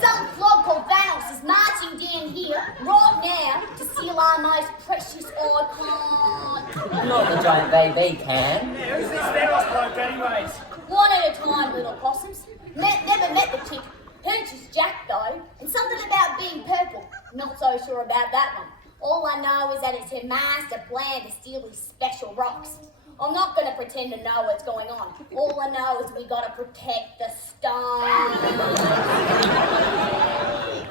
Some flog called Thanos is marching down here right now to steal our most precious icon. Not the giant baby can. Yeah, who's this Thanos bloke anyways? One at a time, little possums. Never met the chick. Heard she's Jack though, and something about being purple. Not so sure about that one. All I know is that it's her master plan to steal his special rocks. I'm not going to pretend to know what's going on. All I know is we got to protect the stone.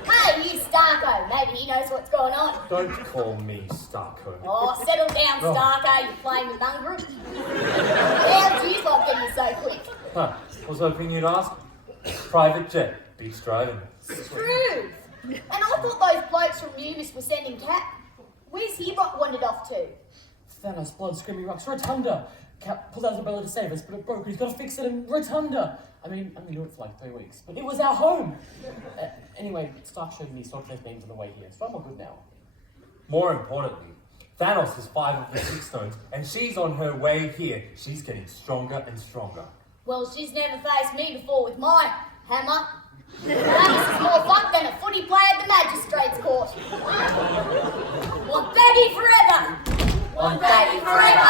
Hey, you Starko. Maybe he knows what's going on. Don't call me Starko. Oh, settle down, Starko, you flaming mongrel. How'd you like getting so quick? Huh. Was hoping you'd ask. Private jet. Beats driving. Truth. And I thought those blokes from Umis were sending Cap. Where's he wandered off to? Thanos, blood, screaming rocks, Rotunda! Cap pulled out his umbrella to save us, but it broke. He's got to fix it in Rotunda! I mean, I knew it for like 3 weeks, but it was our home! Anyway, Stark showed me Sorcerer's names on the way here, so I'm all good now. More importantly, Thanos is 5 of the 6 stones, and she's on her way here. She's getting stronger and stronger. Well, she's never faced me before with my hammer. Thanos is more fun than a footy play at the magistrate's court. One baggy forever! One baggy forever!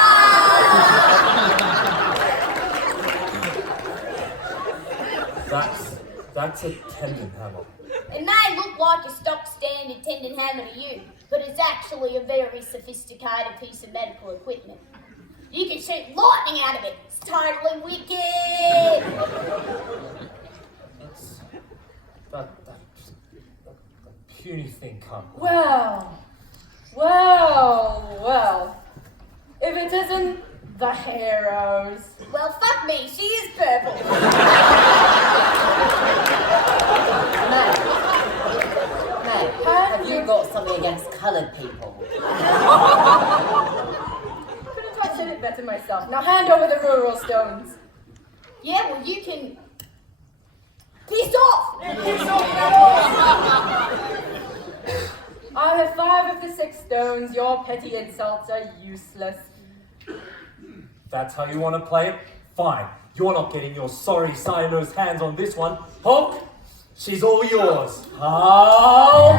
That's a tendon hammer. It may look like a stock standard tendon hammer to you, but it's actually a very sophisticated piece of medical equipment. You can shoot lightning out of it. It's totally wicked! That puny thing can't. Well. If it isn't the heroes. Well, fuck me, she is purple. May, have you got something against coloured people? Couldn't have said it better myself. Now hand over the rural stones. Yeah, well, you can... Piss off! Piss off! I have 5 of the 6 stones. Your petty insults are useless. That's how you want to play it? Fine. You're not getting your sorry cyan-nosed hands on this one. Hulk, she's all yours. Oh!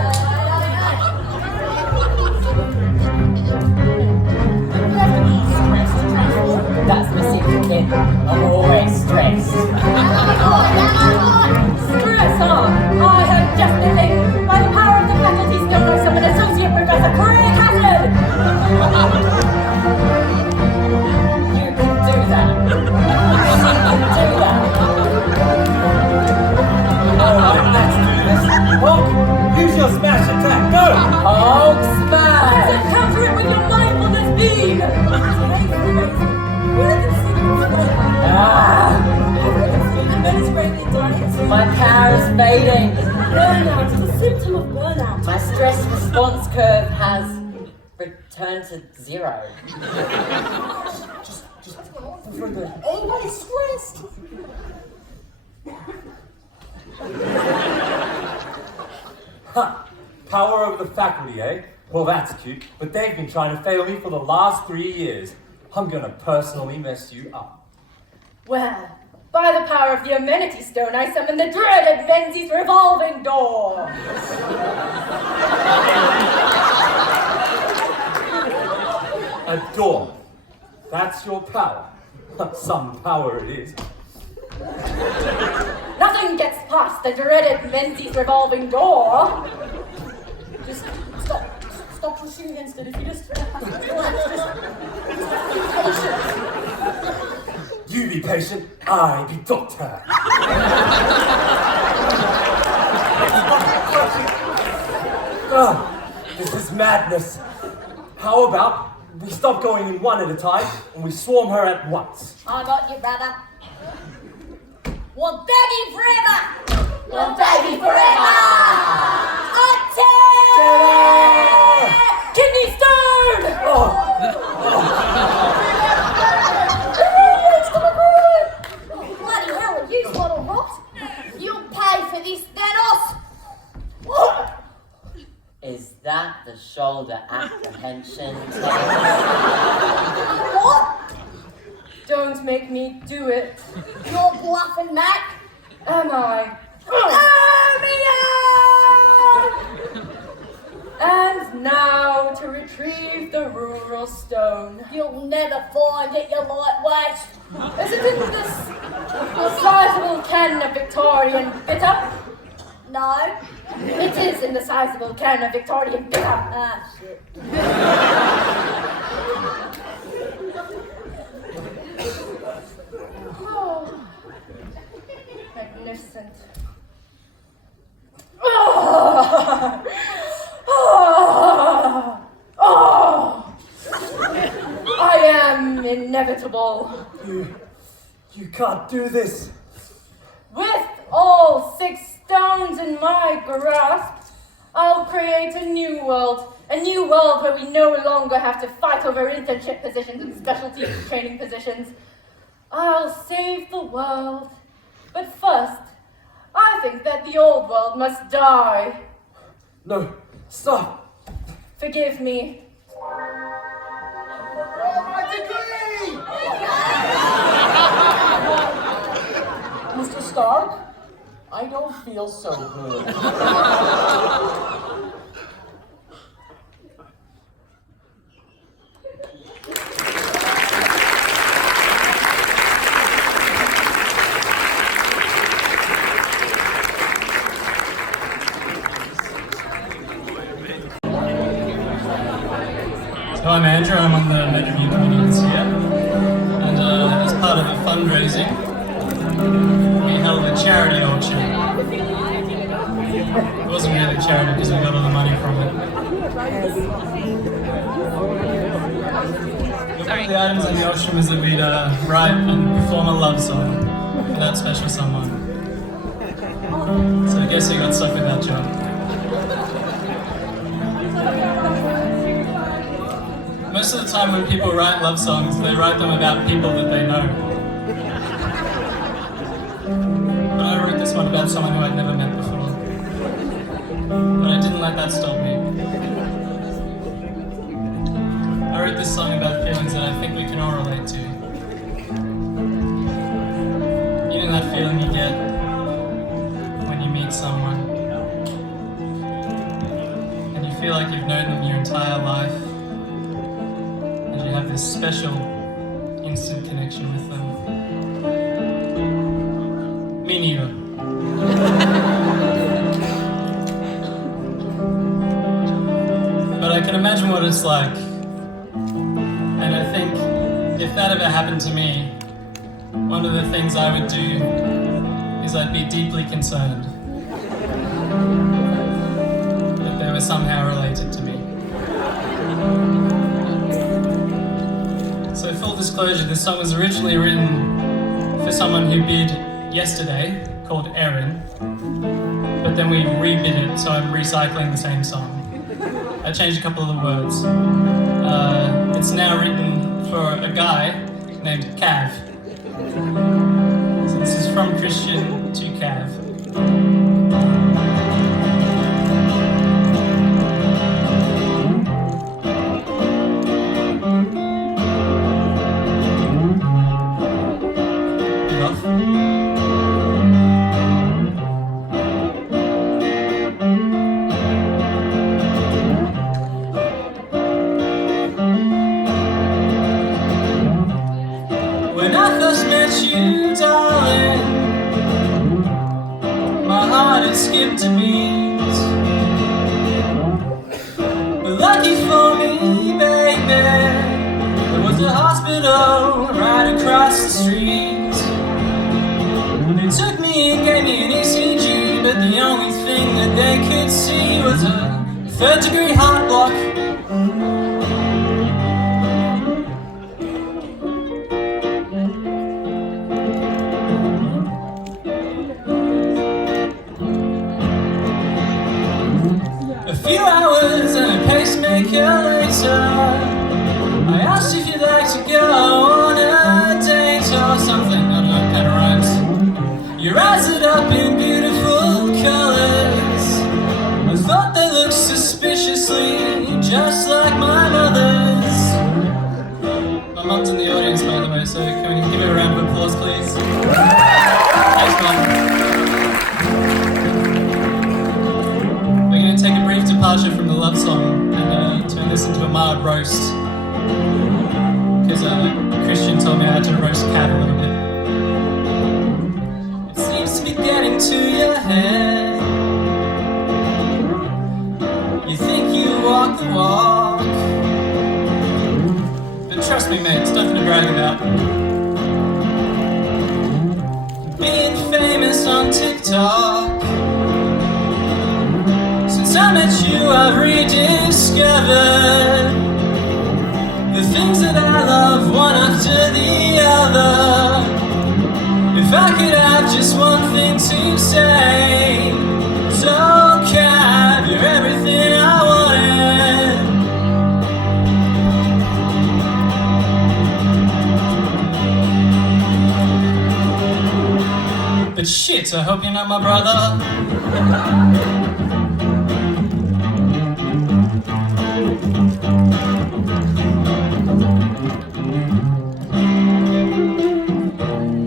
that's my secret, kid. I'm always stressed. Stress on! I have just been taken by the power of the faculty stone I summon Associate Professor Craig Hazard! You can do that. You can do that. Alright, let's do this. Hulk, use your smash attack. Go! Hulk smash! Just counter it with your mindfulness beam! My power is fading. Burnout is a symptom of burnout. My stress response curve has returned to 0. Always stressed. Ha! Power of the faculty, eh? Well, that's cute, but they've been trying to fail me for the last 3 years. I'm gonna personally mess you up. Well, by the power of the amenity stone, I summon the dreaded Menzies revolving door. A door. That's your power. Some power it is. Nothing gets past the dreaded Menzies revolving door. Just stop pushing against it. If you just You be patient, I be doctor. This is madness. How about we stop going in one at a time and we swarm her at once? I got you, brother. One baggy forever! One baggy forever! Attack! Kidney stone! Bloody hell, you little rot! You'll pay for this, Thanos! Is that the shoulder apprehension test? What? Don't make me do it. You're bluffing, Mac. Am I? And now to retrieve the rural stone. You'll never find it, you lightweight. Is it in this sizable can of Victorian bitter? No. It is in the sizable can of Victorian bitter. Ah, shit. Oh, magnificent. Oh, oh, oh. I am inevitable. You can't do this. With all 6 stones in my grasp, I'll create a new world where we no longer have to fight over internship positions and specialty training positions. I'll save the world, but first, I think that the old world must die. No, stop. Forgive me. Mr. Stark, I don't feel so good. So I'm Andrew, I'm on the Medrevue committee this year, and as part of the fundraising, we held a charity auction. It wasn't really a charity because we got all the money from it. One of the items in the auction was that we'd write and perform a love song for that special someone. So I guess you got stuck with that job. Most of the time when people write love songs, they write them about people that they know. But I wrote this one about someone who I'd never met before. But I didn't let that stop me. I wrote this song about feelings that I think we can all relate to. You know that feeling you get when you meet someone and you feel like you've known them your entire life. You have this special instant connection with them. Me neither. But I can imagine what it's like. And I think if that ever happened to me, one of the things I would do is I'd be deeply concerned that they were somehow related to me. So full disclosure, this song was originally written for someone who bid yesterday, called Erin, but then we rebid it, so I'm recycling the same song. I changed a couple of the words. It's now written for a guy named Cav. So this is from Christian to Cav. When I first met you, darling, my heart had skipped a beat. But lucky for me, baby, there was a hospital right across the street. They took me and gave me an ECG, but the only thing that they could see was a 3rd-degree heart block. A few hours and a pacemaker later, I asked if you'd like to go on a date or something. I don't know, it kind of rhymes. Your eyes lit up in beautiful colors. I thought they looked suspiciously just like my mother's. My mum's in the audience, by the way, so can we give her a round of applause, please? Thanks, Mum. We're going to take a brief departure from the love song and turn this into a mild roast. Because Christian told me I had to roast Cat a little bit. It seems to be getting to your head. You think you walk the walk. But trust me, mate, it's nothing to brag about. Being famous on TikTok. Since I met you, I've rediscovered the things that I love one after the other. If I could have just one thing to say, so Cav, you're everything I wanted. But shit, I hope you're not my brother.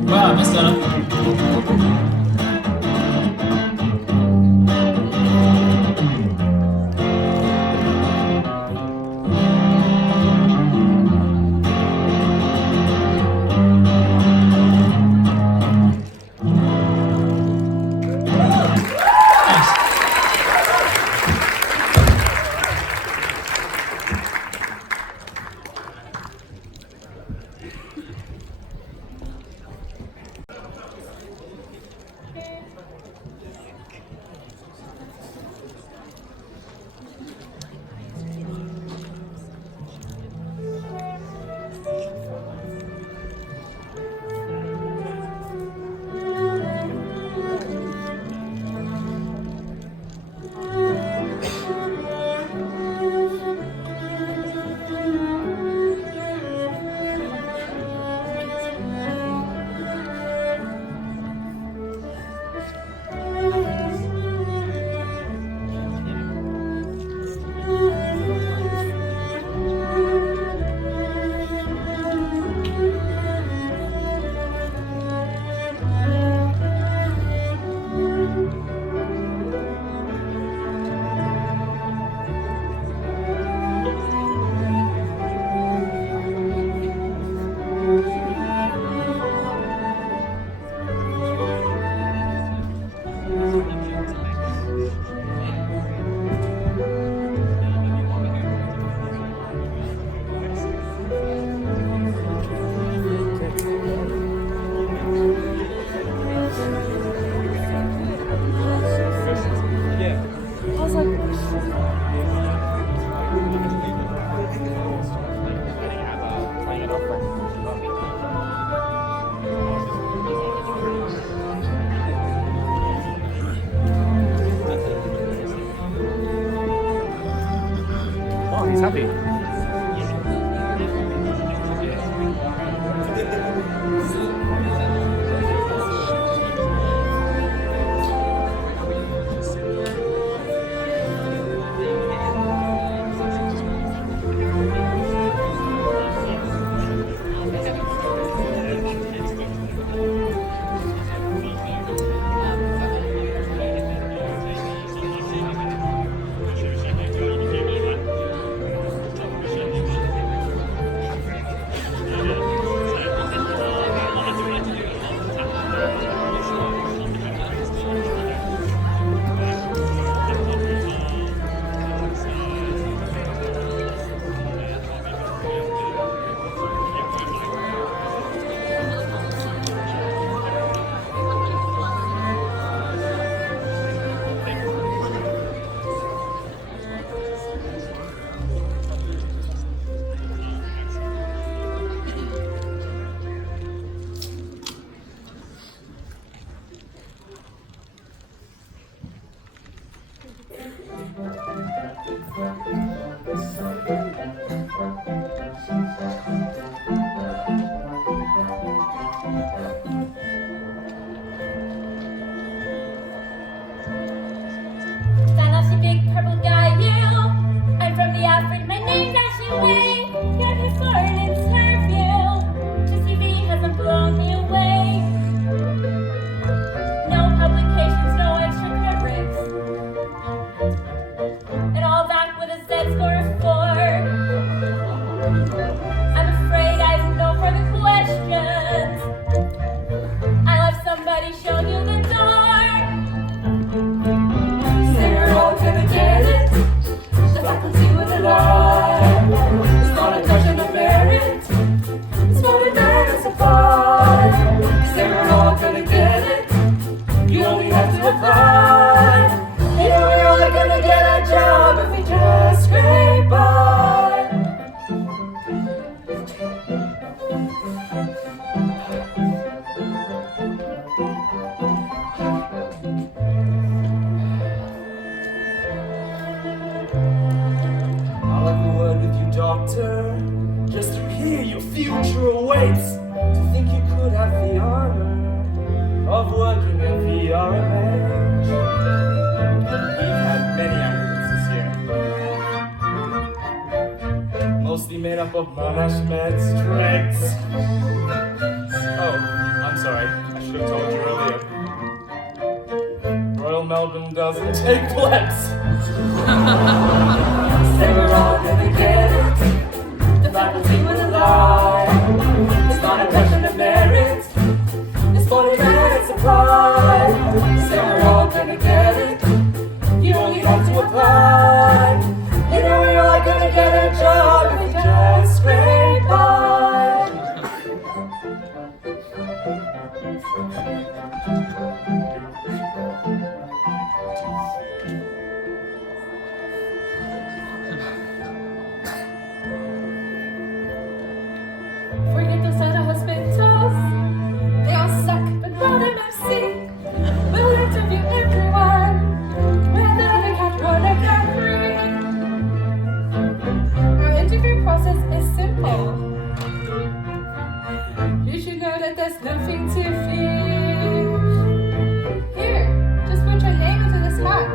Wow, I messed that up. happy. Thanos, you big purple guy, you. I'm from the Alfred, my name's Ashley Way. You're here for an interview. Just CV hasn't blown me away. No publications, no extra credits. And all that with a Z score of 4. I'm afraid I have no further questions. I'll have somebody show you the door. We're all gonna get it. The faculty with the lie. It's not a question of merit. It's not a matter of pride. Say we're all gonna get it. You only have to apply. You know we're all gonna get a job if we just scrape by. I'll have a word with you, doctor, just to hear your future awaits. To think you could have the honor of working at VRMH. We've had many applicants this year, mostly made up of Monash Medrevue. Oh, I'm sorry, I should have told you earlier. Royal Melbourne doesn't take plebs. Say we're all gonna get it. The faculty with a lie. It's not a question of merit. It's for the merit supply. Say we're all gonna get it. You only have to apply. You know we're all gonna get a job if we just scrape by. Forget those other hospitals. They all suck, but not MFC. We'll interview everyone, whether they catch one or get three. Our interview process is simple. You should know that there's nothing to fear. Here, just put your name into this hat.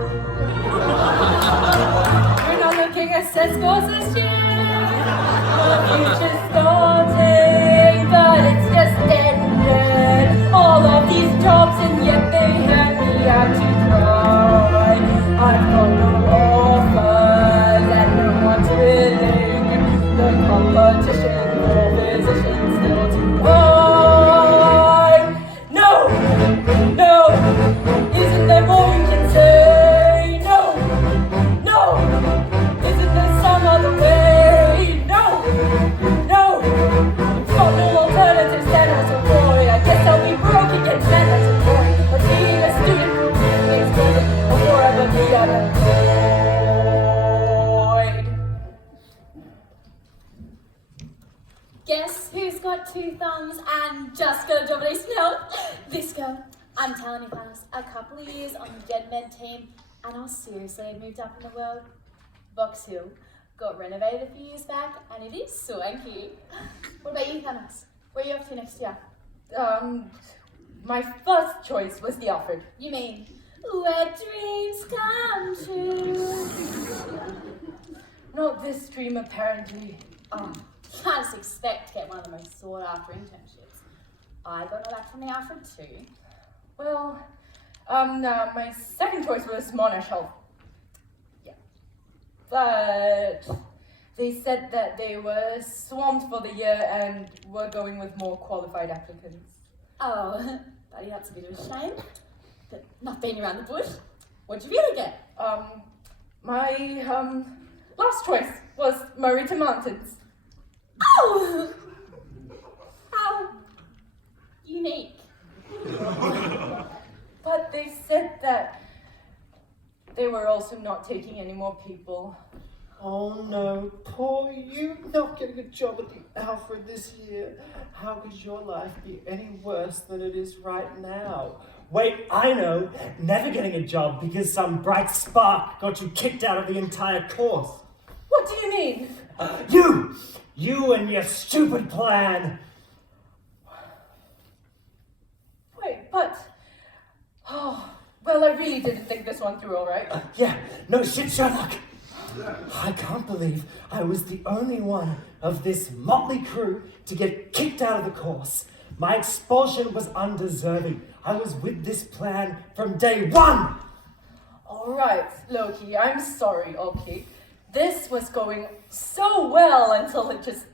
We're not looking at set scores this year. The future's starting, but it's just ended. All of these jobs, and yet they hang me out to dry. I've got no offers and no one's willing. The competition for positions still too high. No, no, isn't there more we can say? No, no, isn't there some other way? No, no, got no alternatives then as a boy. I guess I'll be broke again then as a boy. But being a student will be expensive or forever be unemployed. Guess who's got 2 thumbs and just got a job at ACL? This girl. I'm telling you, class, a couple of years on the Gen Med team, and I'll seriously have moved up in the world. Box Hill, got renovated a few years back, and it is swanky. What about you, Thanos? Where are you off to next year? My first choice was the Alfred. You mean where dreams come true? Not this dream, apparently. You can't just expect to get one of the most sought-after internships. I got it back from the Alfred too. Well, my second choice was Monash Health. Yeah. But they said that they were swamped for the year and were going with more qualified applicants. Oh, buddy, that's a bit of a shame. But not being around the bush. What'd you really get? My last choice was Marita Mountains. Oh! How unique. But they said that they were also not taking any more people. Oh no, poor you, not getting a job at the Alfred this year. How could your life be any worse than it is right now? Wait, I know, never getting a job because some bright spark got you kicked out of the entire course. What do you mean? You and your stupid plan. Wait, but... Oh, well, I really didn't think this one through, all right? Yeah, no shit, Sherlock. I can't believe I was the only one of this motley crew to get kicked out of the course. My expulsion was undeserving. I was with this plan from day one. All right, Loki, I'm sorry, okay. This was going so well until it just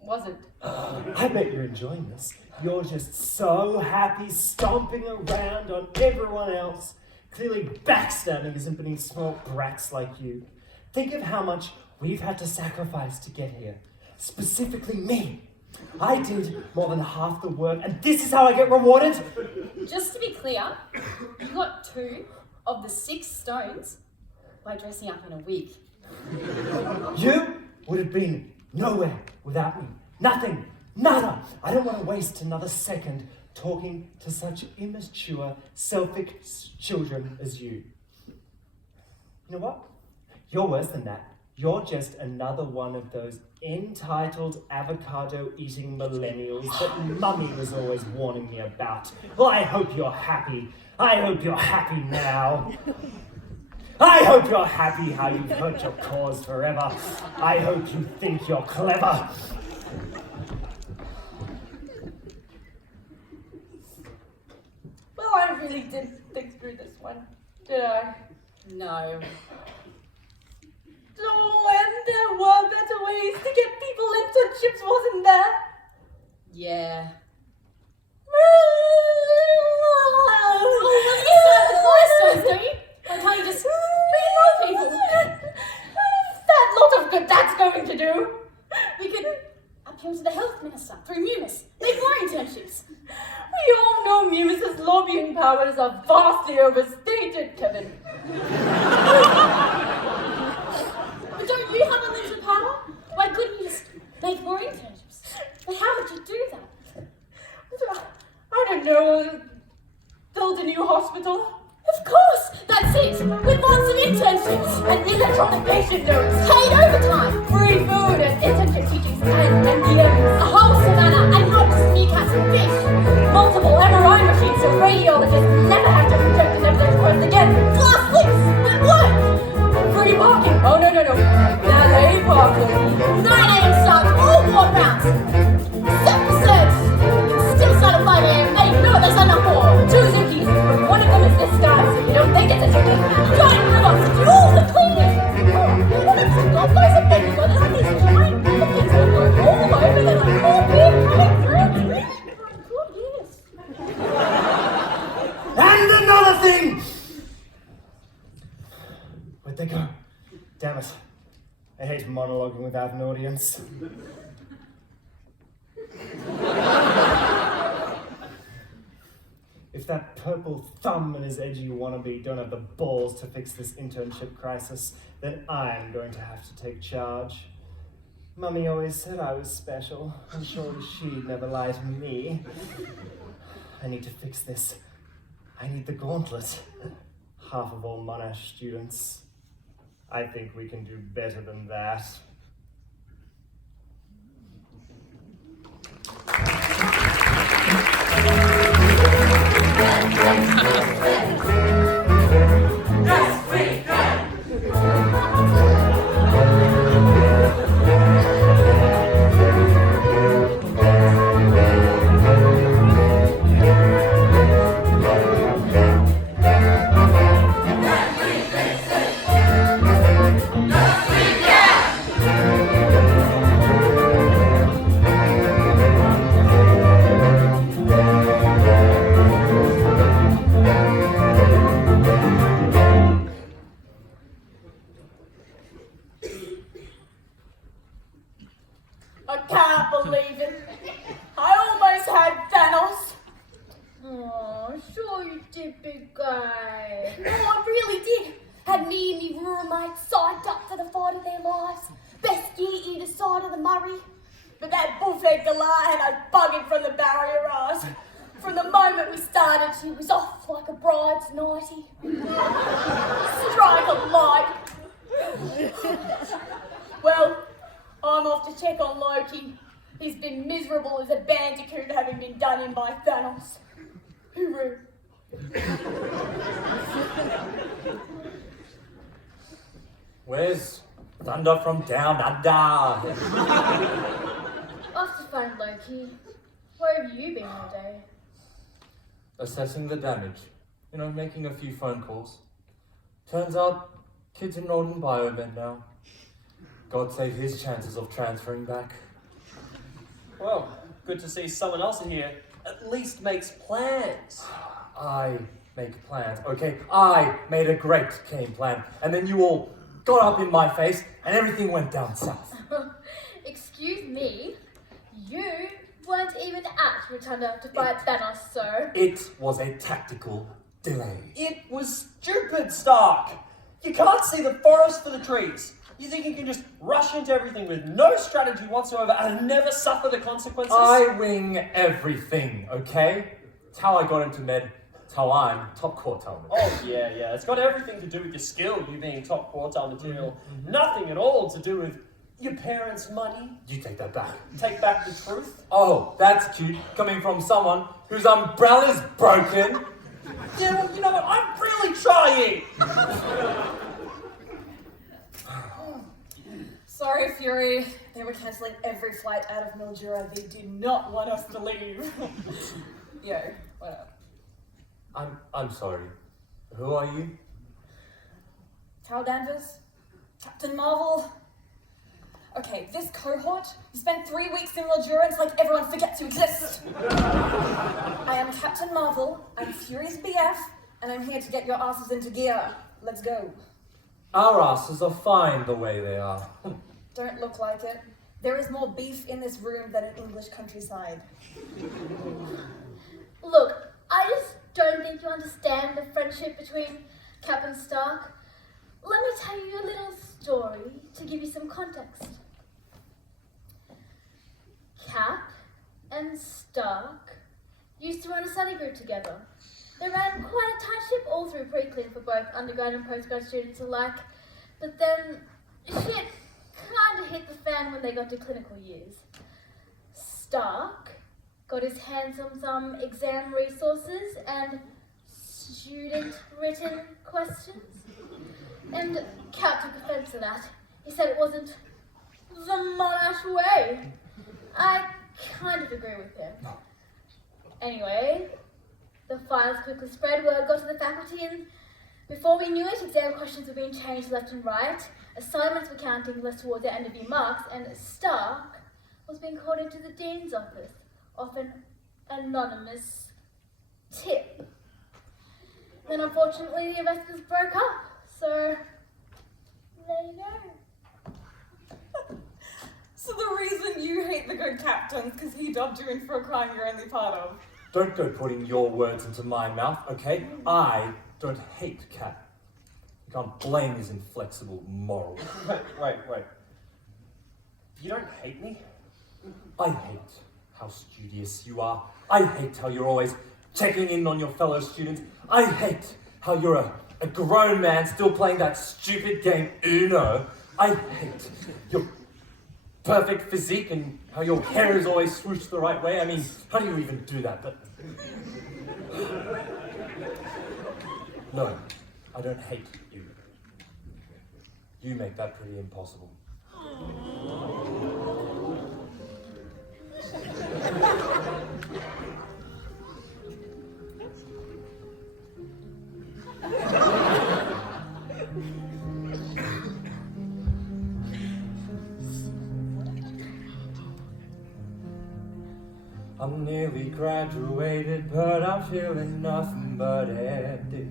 wasn't. I bet you're enjoying this. You're just so happy stomping around on everyone else. Clearly backstabbing isn't beneath small brats like you. Think of how much we've had to sacrifice to get here. Specifically me. I did more than half the work, and this is how I get rewarded? Just to be clear, you got 2 of the 6 stones by dressing up in a wig. You would have been nowhere without me. Nothing. Nada. I don't want to waste another second talking to such immature, selfish children as you. You know what? You're worse than that. You're just another one of those entitled avocado-eating millennials that Mummy was always warning me about. Well, I hope you're happy. I hope you're happy now. I hope you're happy how you've hurt your cause forever. I hope you think you're clever. Well, I really didn't think through this one, did I? No. Oh, and there were better ways to get people internships, wasn't there? Yeah. Don't you? Why can't you just read more people? That lot of good that's going to do. We could appeal to the health minister through MUMIS. Make more internships. We all know MUMIS's lobbying powers are vastly overstated, Kevin. But don't you have unlimited power? Why couldn't you just make more internships? But how would you do that? I don't know. Build a new hospital? Of course! That's it! With lots of internships! And electronic patient notes! Paid overtime! Free food and internship teachings and DMs! A whole savannah and not just meerkats and fish! Multiple MRI machines so radiologists never have to project an evidence first again! Glass lips! At work! Free parking! Oh no. Valet parking! 9 a.m. starts, all ward rounds! Set for search! Still start at 5 a.m. Hey, no, there's enough more! 2 Zookies! One of them is this guy, so you don't think it's a Zookie! Giant robots to do all the cleaning! What if some god guys are begging where they have these giant robots that work all over, they're like, oh, big, coming through! Good years. And another thing! Where'd they go? Damn it. I hate monologuing without an audience. If that purple thumb and his edgy wannabe don't have the balls to fix this internship crisis, then I'm going to have to take charge. Mummy always said I was special, and surely she'd never lie to me. I need to fix this. I need the gauntlet. Half of all Monash students. I think we can do better than that. Yes, we can! I can't believe it. I almost had Thanos. Oh, sure you did, big guy. No, I really did. Had me and me roommates signed up for the fight of their lives. Best gear either side of the Murray. But that bullfed Galar had a bugging from the barrier eyes. From the moment we started, she was off like a bride's nightie. Strike a light. Well, I'm off to check on Loki. He's been miserable as a bandicoot having been done in by Thanos. Hooroo. Where's Thunder from down under? Off to find Loki. Where have you been all day? Assessing the damage. You know, making a few phone calls. Turns out, kid's enrolled in biomed now. God save his chances of transferring back. Well, good to see someone else in here at least makes plans. I make plans, okay? I made a great game plan, and then you all got up in my face, and everything went down south. Excuse me? You weren't even at Rotunda to fight Thanos, so... It was a tactical delay. It was stupid, Stark. You can't see the forest for the trees. You think you can just rush into everything with no strategy whatsoever and never suffer the consequences? I wing everything, okay? It's how I got into med. It's how I'm top quartile. Oh, yeah. It's got everything to do with your skill, you being top quartile material. Nothing at all to do with your parents' money. You take that back. Take back the truth. Oh, that's cute. Coming from someone whose umbrella's broken. Yeah, well, you know what? I'm really trying. Sorry, Fury. They were cancelling every flight out of Mildura. They did not want us to leave. Yo, what up? I'm sorry. Who are you? Carol Danvers? Captain Marvel? Okay, this cohort spent 3 weeks in Mildura. It's like everyone forgets to exist. I am Captain Marvel. I'm Fury's BF, and I'm here to get your asses into gear. Let's go. Our asses are fine the way they are. Don't look like it. There is more beef in this room than an English countryside. Look, I just don't think you understand the friendship between Cap and Stark. Let me tell you a little story to give you some context. Cap and Stark used to run a study group together. They ran quite a tight ship all through pre-clean for both undergrad and postgrad students alike. But then, shit kinda hit the fan when they got to clinical years. Stark got his hands on some exam resources and student-written questions. And Cap took offense to that. He said it wasn't the Monash way. I kind of agree with him. Anyway, the files quickly spread, word got to the faculty, and before we knew it, exam questions were being changed left and right, assignments were counting less towards the end of year marks, and Stark was being called into the dean's office off an anonymous tip. Then unfortunately the rest of us broke up, so there you go. So the reason you hate the good captain is because he dubbed you in for a crime you're only part of. Don't go putting your words into my mouth, okay? I don't hate Cap. You can't blame his inflexible morals. Wait. You don't hate me? I hate how studious you are. I hate how you're always checking in on your fellow students. I hate how you're a A grown man still playing that stupid game Uno. I hate your perfect physique and how your hair is always swooshed the right way. I mean, how do you even do that? But no, I don't hate you. You make that pretty impossible. I'm nearly graduated, but I'm feeling nothing but empty.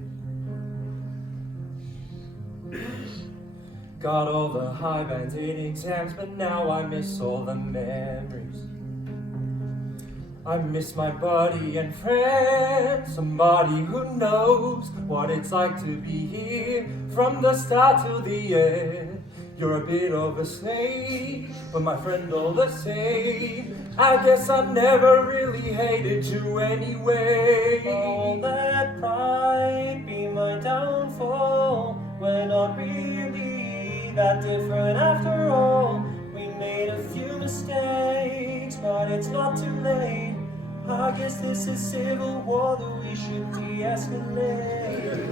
Got all the high bands in exams, but now I miss all the memories. I miss my buddy and friend, somebody who knows what it's like to be here from the start to the end. You're a bit of a slave, but my friend all the same. I guess I never really hated you anyway. All that pride be my downfall. We're not really that different after all. We made a few mistakes, but it's not too late. I guess this is civil war that we should de-escalate.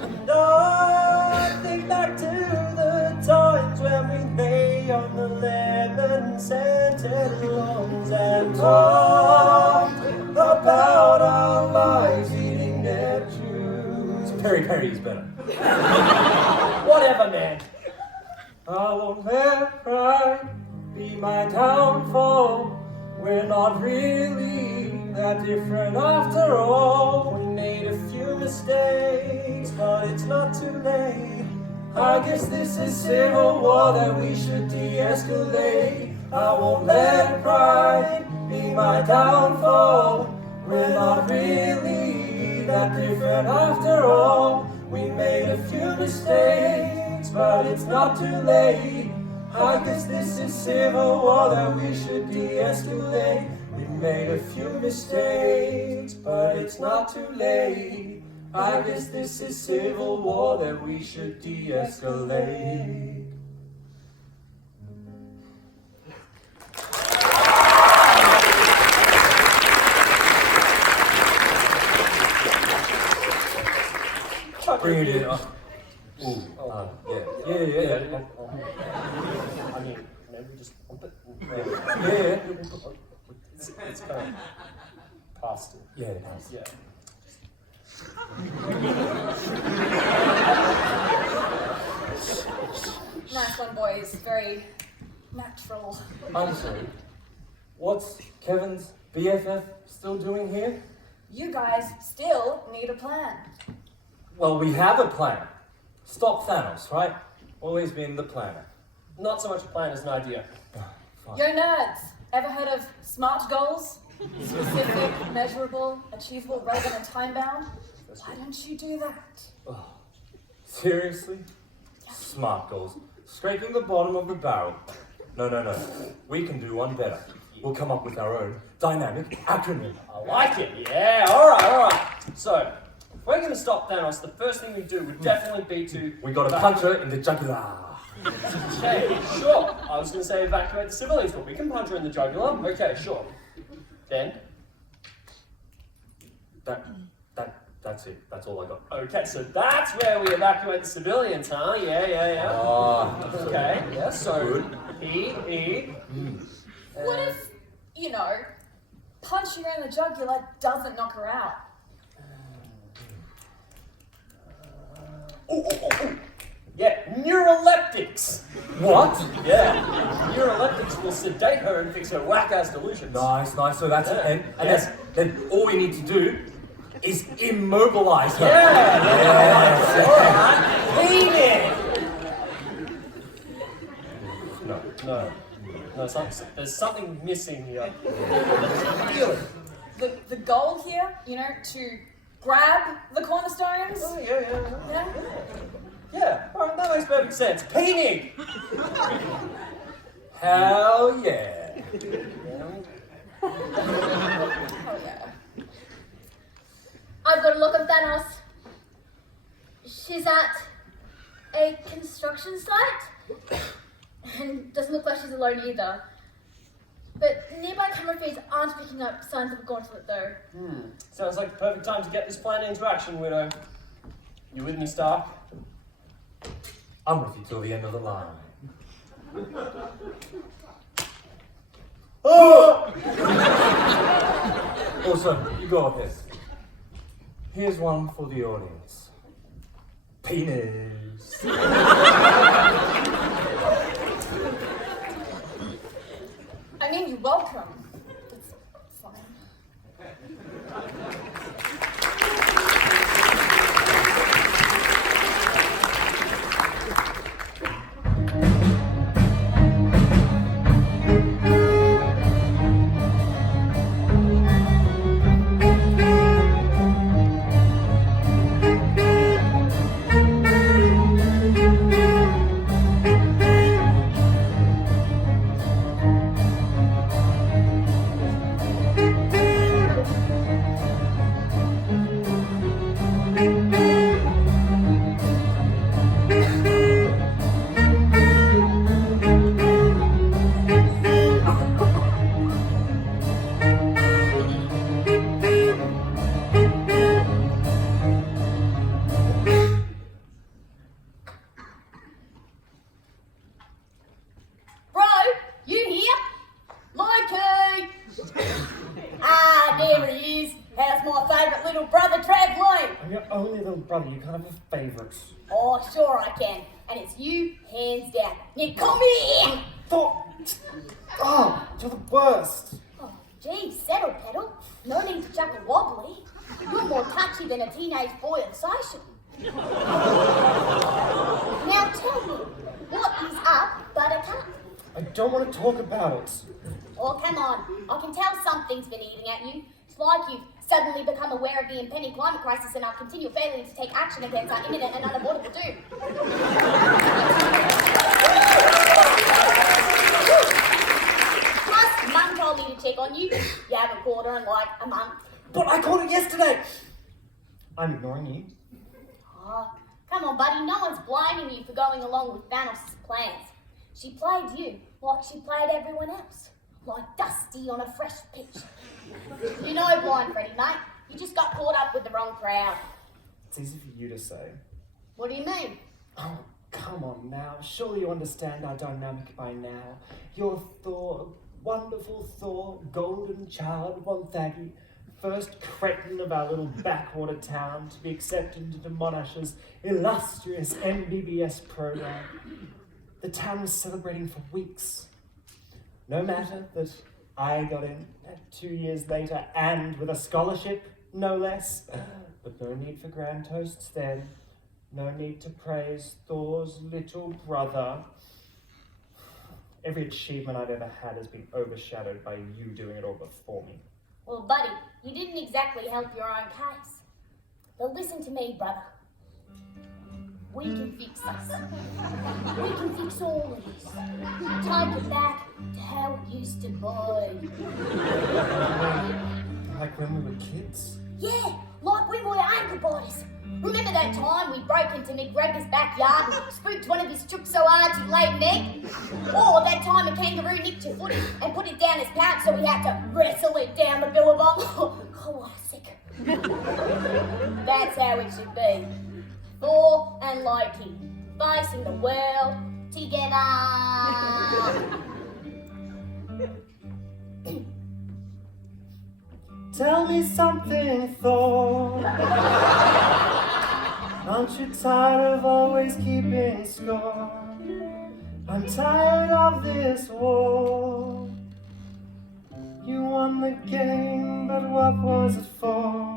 And I think back to the times when we lay on the lemon-scented lawns and talked about our lives eating Neptunes. Perry's better. Whatever, man. I won't let pride be my downfall. We're not really that different after all. We made a few mistakes, but it's not too late. I guess this is civil war that we should de-escalate. I won't let pride be my downfall. We're not really that different after all. We made a few mistakes, but it's not too late. I guess this is civil war that we should de-escalate. We made a few mistakes, but it's not too late. I guess this is civil war that we should de-escalate. Bring it in. Ooh, yeah. I mean, maybe just bump it. Yeah. It's kind of past it. Yeah, it has. Yeah. Nice one, boys. Very natural. I'm sorry. What's Kevin's BFF still doing here? You guys still need a plan. Well, we have a plan. Stop Thanos, right? Always been the planner. Not so much a plan as an idea. Yo, nerds. Ever heard of SMART goals? Specific, measurable, achievable, relevant, and time-bound? Why don't you do that? Oh, seriously? Smart goals. Scraping the bottom of the barrel. No. We can do one better. We'll come up with our own dynamic acronym. I like it. Yeah, all right. So, if we're going to stop Thanos, the first thing we do would definitely be to... We gotta punch her in the jugular. Okay, sure. I was going to say evacuate the civilians, but we can punch her in the jugular. Okay, sure. Then? That's it. That's all I got. Okay, so that's where we evacuate the civilians, huh? Yeah. Okay, yeah, so E. What if, punching her in the jugular doesn't knock her out? Yeah, neuroleptics. What? Yeah, neuroleptics will sedate her and fix her whack-ass delusions. Nice. So that's Yeah. it. And then all we need to do is immobilize her. Yeah. No, there's something missing here. The goal here, to grab the cornerstones? Oh, yeah, alright, that makes perfect sense. Painting! Hell yeah. Oh yeah. I've got to look at Thanos. She's at a construction site, and doesn't look like she's alone either. But nearby camera feeds aren't picking up signs of a gauntlet though. Sounds like the perfect time to get this plan into action, Widow. You with me, Stark? I'm with you till the end of the line. Oh! Also, you go ahead. Here's one for the audience. Penis. I mean, you're welcome. It's fine. Bro, you here? Mikey! There he is. How's my favourite little brother travelling? I'm your only little brother, you can't have a favourite. Oh, sure I can. And it's you, hands down. Now come here! Oh, you're the worst. Oh, gee, settle, pedal. No need to chuck a wobbly. You're more touchy than a teenage boy on social. Now tell me, what is up, Buttercup? I don't want to talk about it. Oh, come on. I can tell something's been eating at you. It's like you've suddenly become aware of the impending climate crisis and our continual failure to take action against our imminent and unavoidable doom. Plus, Mum told me to check on you. You haven't called her in like a month. But I called it yesterday. I'm ignoring you. Oh, come on, buddy. No one's blaming you for going along with Thanos' plans. She played you like she played everyone else. Like Dusty on a fresh pitch. You know, Blind Freddy, mate. You just got caught up with the wrong crowd. It's easy for you to say. What do you mean? Oh, come on now. Surely you understand our dynamic by now. You're Thor, wonderful Thor, golden child, Wonthaggi, first cretin of our little backwater town to be accepted into Monash's illustrious MBBS program. The town was celebrating for weeks. No matter that I got in 2 years later and with a scholarship, no less. But no need for grand toasts then. No need to praise Thor's little brother. Every achievement I've ever had has been overshadowed by you doing it all before me. Well, buddy, you didn't exactly help your own case. But listen to me, brother. We can fix this. We can fix all of this. Take it back to how it used to be. Like when we were kids? Yeah, like when we were anchor boys. Remember that time we broke into McGregor's backyard and spooked one of his chooks so hard he laid an egg? Or that time a kangaroo nicked your footy and put it down his pouch so we had to wrestle it down the billabong? Classic. That's how it should be. Thor and Loki, facing the world together. Tell me something, Thor. Aren't you tired of always keeping score? I'm tired of this war. You won the game, but what was it for?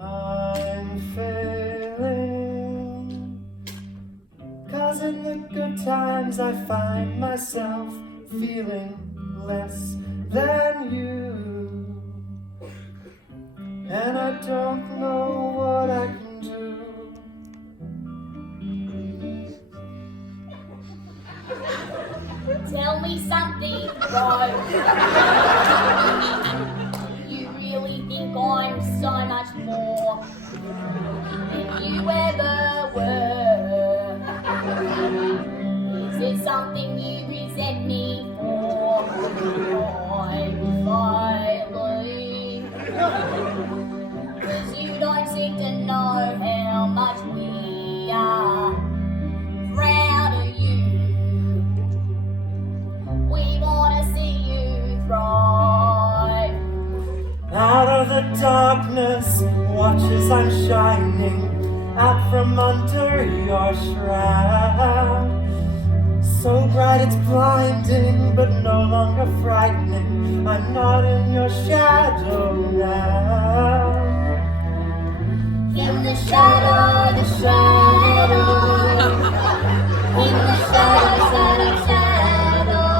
I'm failing. 'Cause in the good times I find myself feeling less than you. And I don't know what I can do. Tell me something, bro. You really think I'm so much more than you ever were. Is it something you resent me for? I'm filing. 'Cause you don't seem to know how much we are proud of you. We wanna see you thrive. Out of the darkness, watch as I'm shining out from under your shroud. So bright it's blinding, but no longer frightening. I'm not in your shadow now. In the shadow, the shadow. In the shadow, shadow, shadow.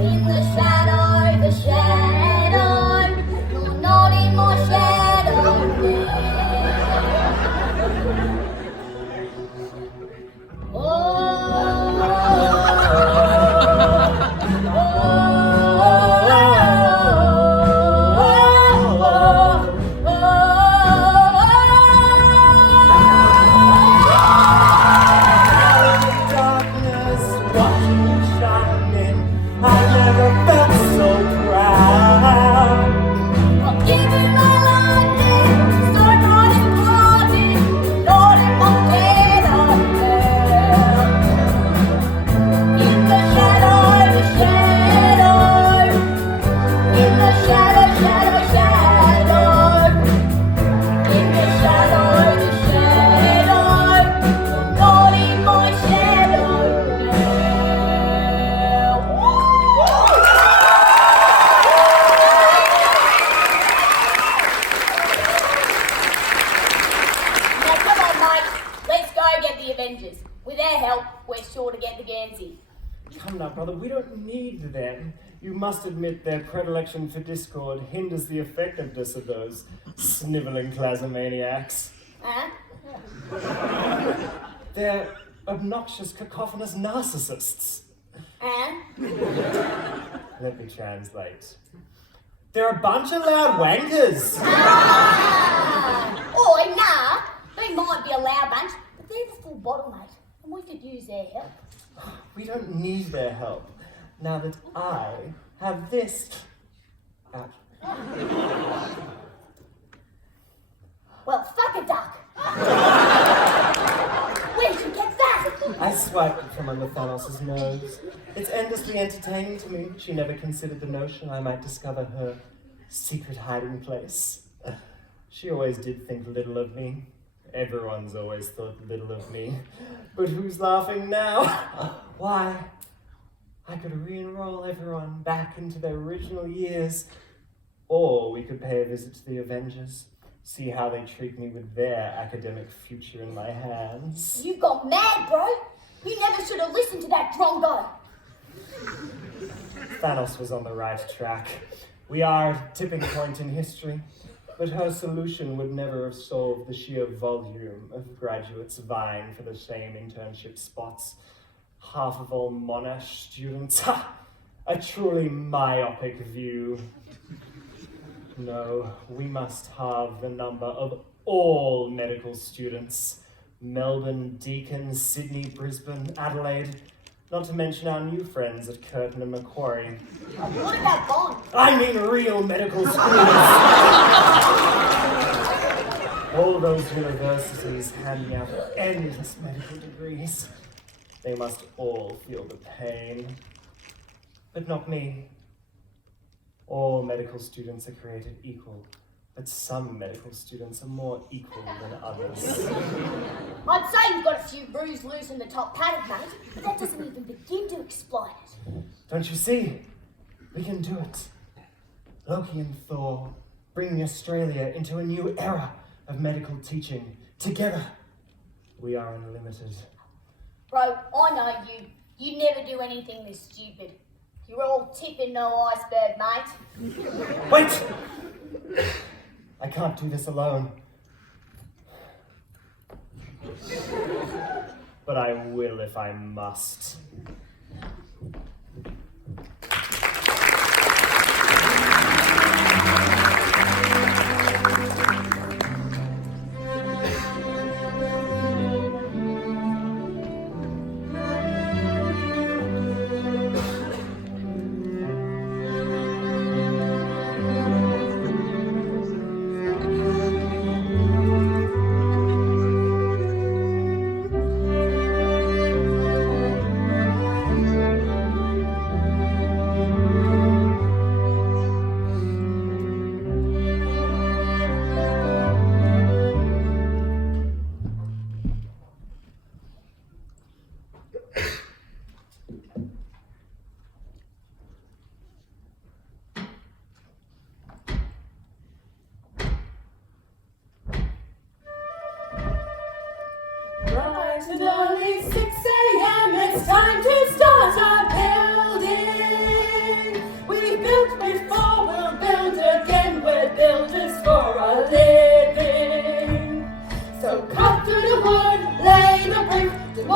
In the shadow, the shadow. You're not in my shadow With their help, we're sure to get the Guernsey. Come now, brother, we don't need them. You must admit their predilection for discord hinders the effectiveness of those sniveling plasmaniacs. Huh? They're obnoxious, cacophonous narcissists. Huh? Let me translate. They're a bunch of loud wankers. Oi, nah. They might be a loud bunch, but they're the full bottle, mate. And we could use their help. We don't need their help, now that I have this. Well, fuck a duck. Where'd you get that? I swiped it from under Thanos' nose. It's endlessly entertaining to me. She never considered the notion I might discover her secret hiding place. She always did think little of me. Everyone's always thought little of me. But who's laughing now? Why? I could re-enroll everyone back into their original years. Or we could pay a visit to the Avengers. See how they treat me with their academic future in my hands. You got mad, bro. You never should have listened to that drongo. Thanos was on the right track. We are at a tipping point in history. But her solution would never have solved the sheer volume of graduates vying for the same internship spots. Half of all Monash students. Ha! A truly myopic view. No, we must halve the number of all medical students. Melbourne, Deakin, Sydney, Brisbane, Adelaide. Not to mention our new friends at Curtin and Macquarie. What about Bond? I mean real medical schools. All those universities handing out endless medical degrees. They must all feel the pain. But not me. All medical students are created equal, but some medical students are more equal than others. I'd say you've got a few brews loose in the top paddock, mate, but that doesn't even begin to explain it. Don't you see? We can do it. Loki and Thor, bringing Australia into a new era of medical teaching. Together, we are unlimited. Bro, I know you. You never do anything this stupid. You're all tipping no iceberg, mate. Wait! I can't do this alone. But I will if I must.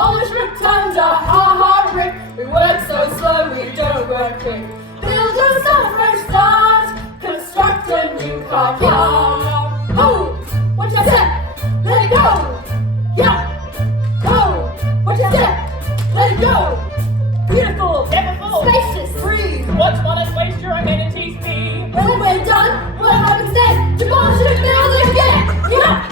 demolish Rotunda, ha ha rip. We work so slow, we don't work quick. Build us a fresh start, construct a new car park. Oh, what you say? Let it go. Yeah. Oh, what you say? Let it go. Beautiful, Beautiful. spacious, free. What honest waste your amenities be? When we're done, what happens next? Demolish and build it again. Yeah.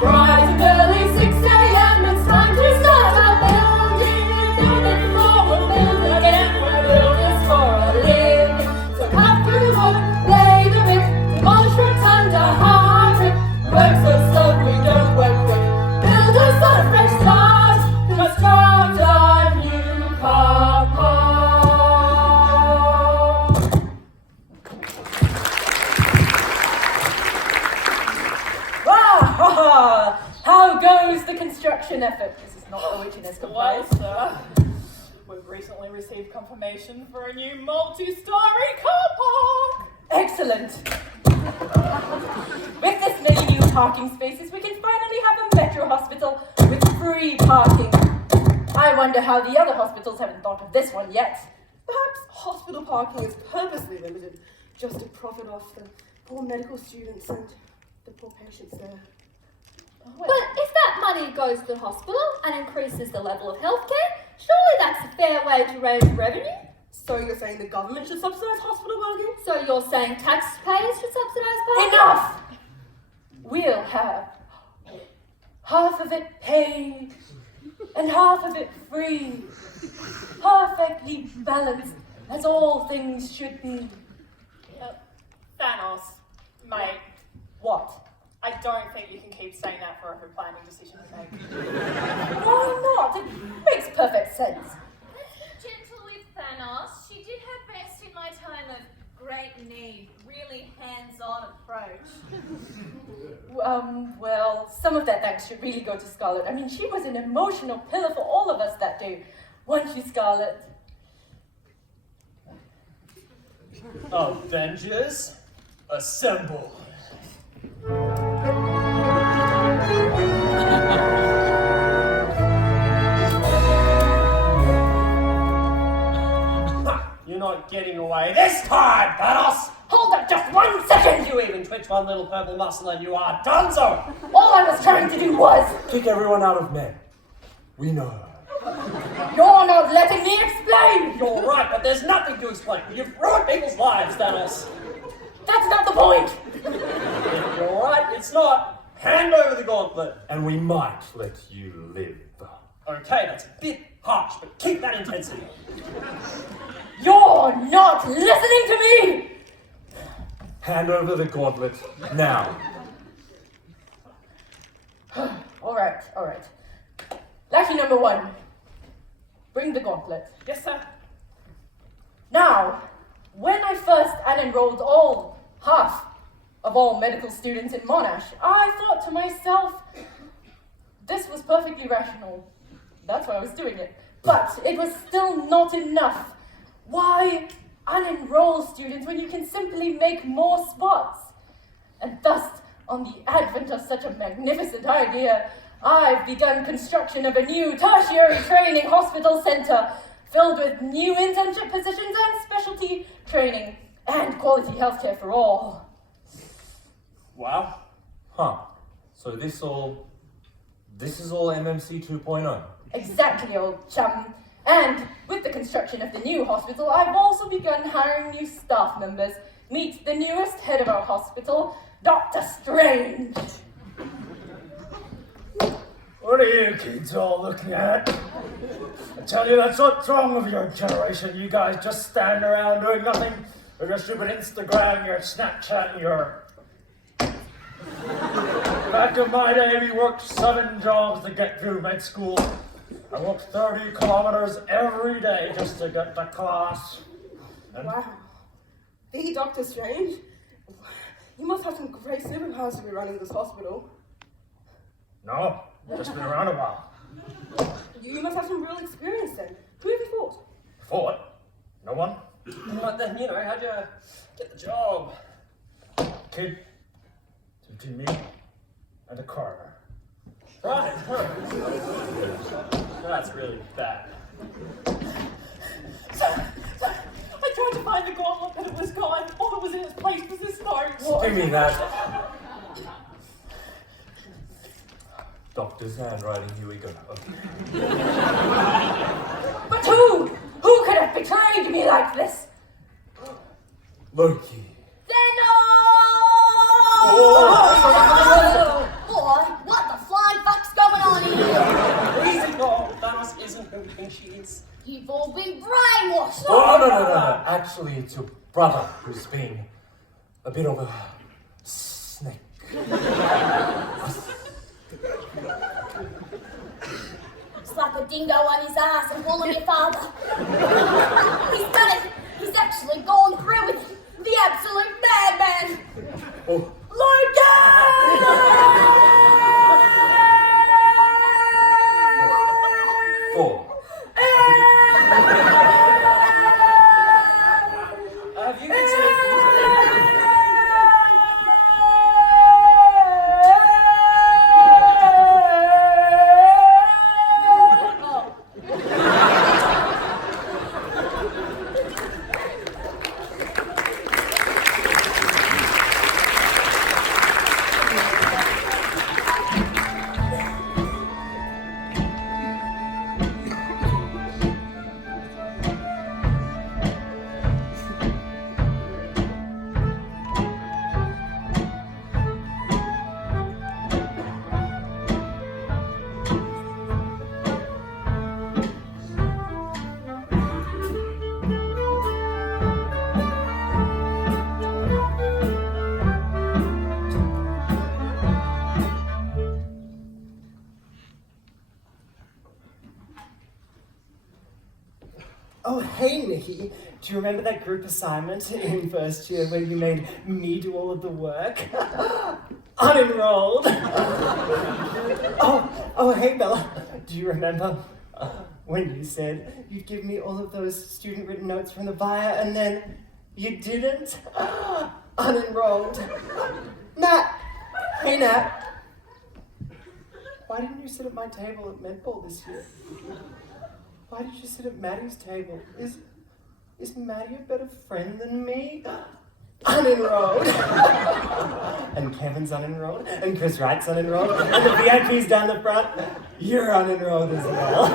Bright and early 6 a.m. It's time to start our building. Building for we'll build again. We're builders for a living. So cut through the wood, lay the brick, demolish Rotunda, hard trip. Work so slow we don't work quick. Build us on a fresh start. Construct a new car park. Ah, how goes the construction effort? This is not the witchiness Well, complaint. sir, we've recently received confirmation for a new multi-story car park. Excellent. With this many new parking spaces, we can finally have a metro hospital with free parking. I wonder how the other hospitals haven't thought of this one yet. Perhaps hospital parking is purposely limited, just to profit off the poor medical students and the poor patients there. But if that money goes to the hospital and increases the level of healthcare, surely that's a fair way to raise revenue? So you're saying the government should subsidise hospital parking? So you're saying taxpayers should subsidise parking? Enough! We'll have half of it paid and half of it free. Perfectly balanced, as all things should be. Thanos, mate, What? I don't think you can keep saying that for every planning decision you make. Why not? It makes perfect sense. Gentle with Thanos. She did her best in my time of great need. Really hands-on approach. Well, some of that thanks should really go to Scarlett. I mean, she was an emotional pillar for all of us that day. Weren't you, Scarlett? Avengers, assemble. You're not getting away this time, Thanos! Hold up just 1 second! You even twitch one little purple muscle and you are donezo! All I was trying to do was... Kick everyone out of men. We know. You're not letting me explain! You're right, but there's nothing to explain. You've ruined people's lives, Thanos. That's not the point! If you're right, it's not. Hand over the gauntlet. And we might let you live. Okay, that's a bit harsh, but keep that intensity. You're not listening to me! Hand over the gauntlet now. All right. Lackey number 1. Bring the gauntlet. Yes, sir. Now, when I first unenrolled half of all medical students in Monash, I thought to myself, this was perfectly rational. That's why I was doing it. But it was still not enough. Why unenroll students when you can simply make more spots? And thus, on the advent of such a magnificent idea, I've begun construction of a new tertiary training hospital centre filled with new internship positions and specialty training and quality healthcare for all. Wow. Huh. So this is all MMC 2.0. Exactly, old chum. And with the construction of the new hospital, I've also begun hiring new staff members. Meet the newest head of our hospital, Dr. Strange. What are you kids all looking at? I tell you, that's what's wrong with your generation. You guys just stand around doing nothing. With your stupid Instagram, your Snapchat, your... Back in my day, we worked 7 jobs to get through med school. I walked 30 kilometers every day just to get to class. And Wow. The Dr. Strange? You must have some great superpowers to be running this hospital. no, I've just been around a while. You must have some real experience then. Who have you fought? Fought? No one? But then, how'd you get the job? Kid, between me and the coroner. Right. That's really bad. I tried to find the gauntlet, but it was gone. All that was in its place was this note. Give me that. Doctor's handwriting, here we go. But who? Who could have betrayed me like this? Loki. Boy, what the flying fuck's going on here? Easy, Paul. Thanos isn't who we think she is. You've all been brainwashed. Oh, no. Actually, it's your brother who's being a bit of a snake. Slap a dingo on his ass and call him your father. He's done it. He's actually gone through with it. The absolute madman. Oh. Four. Have you considered... Oh, hey, Nikki. Do you remember that group assignment in first year where you made me do all of the work? Unenrolled. Oh, hey, Bella. Do you remember when you said you'd give me all of those student-written notes from the bio and then you didn't? Unenrolled. Nat. Hey, Nat. Why didn't you sit at my table at Medball this year? Why did you sit at Maddie's table? Is Maddie a better friend than me? Unenrolled. And Kevin's unenrolled. And Chris Wright's unenrolled. And the VIP's down the front. You're unenrolled as well.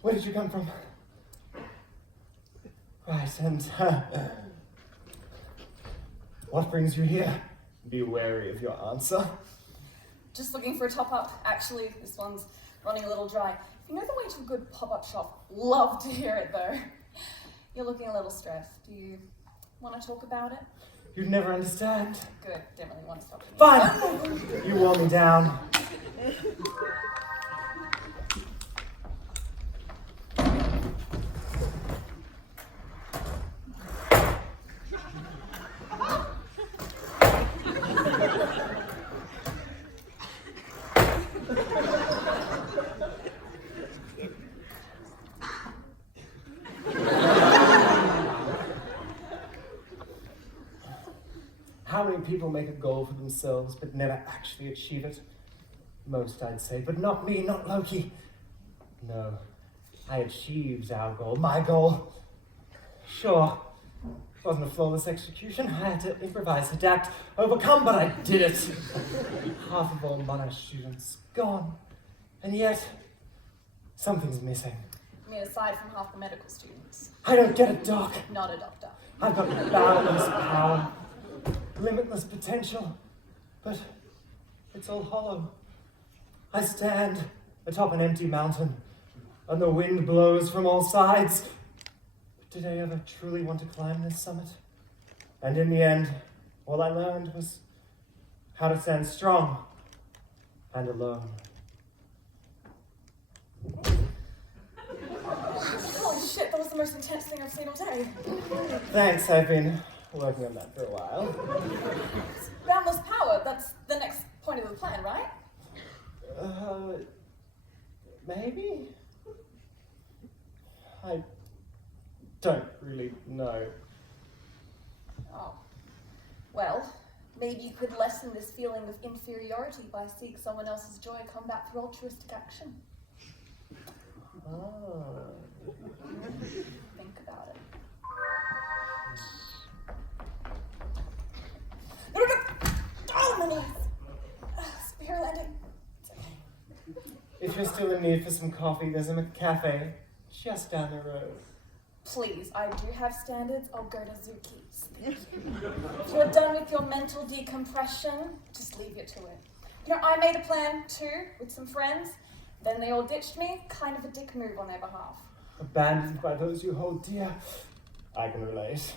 Where did you come from? Right, and what brings you here? Be wary of your answer. Just looking for a top-up. Actually, this one's running a little dry. If you know the way to a good pop-up shop, love to hear it though. You're looking a little stressed. Do you want to talk about it? You'd never understand. Good, don't really want to stop you. Fine! You wore me down. How many people make a goal for themselves but never actually achieve it? Most, I'd say, but not me, not Loki. No, I achieved our goal, my goal. Sure, it wasn't a flawless execution. I had to improvise, adapt, overcome, but I did it. Half of all Monash students gone. And yet, something's missing. I mean, aside from half the medical students. I don't get it, Doc. Not a doctor. I've got boundless power, limitless potential, but it's all hollow. I stand atop an empty mountain, and the wind blows from all sides. But did I ever truly want to climb this summit? And in the end, all I learned was how to stand strong and alone. Holy shit, that was the most intense thing I've seen all day. Thanks, I've been working on that for a while. Boundless power, that's the next point of the plan, right? Maybe? I don't really know. Oh. Well, Maybe you could lessen this feeling of inferiority by seeing someone else's joy combat through altruistic action. Think about it. Oh, my knees. Spear landing. If you're still in need for some coffee, there's a cafe just down the road. Please, I do have standards. I'll go to Zuki's. Thank you. If you're done with your mental decompression, just leave it to it. You know, I made a plan too with some friends. Then they all ditched me. Kind of a dick move on their behalf. Abandoned by those you hold dear. I can relate.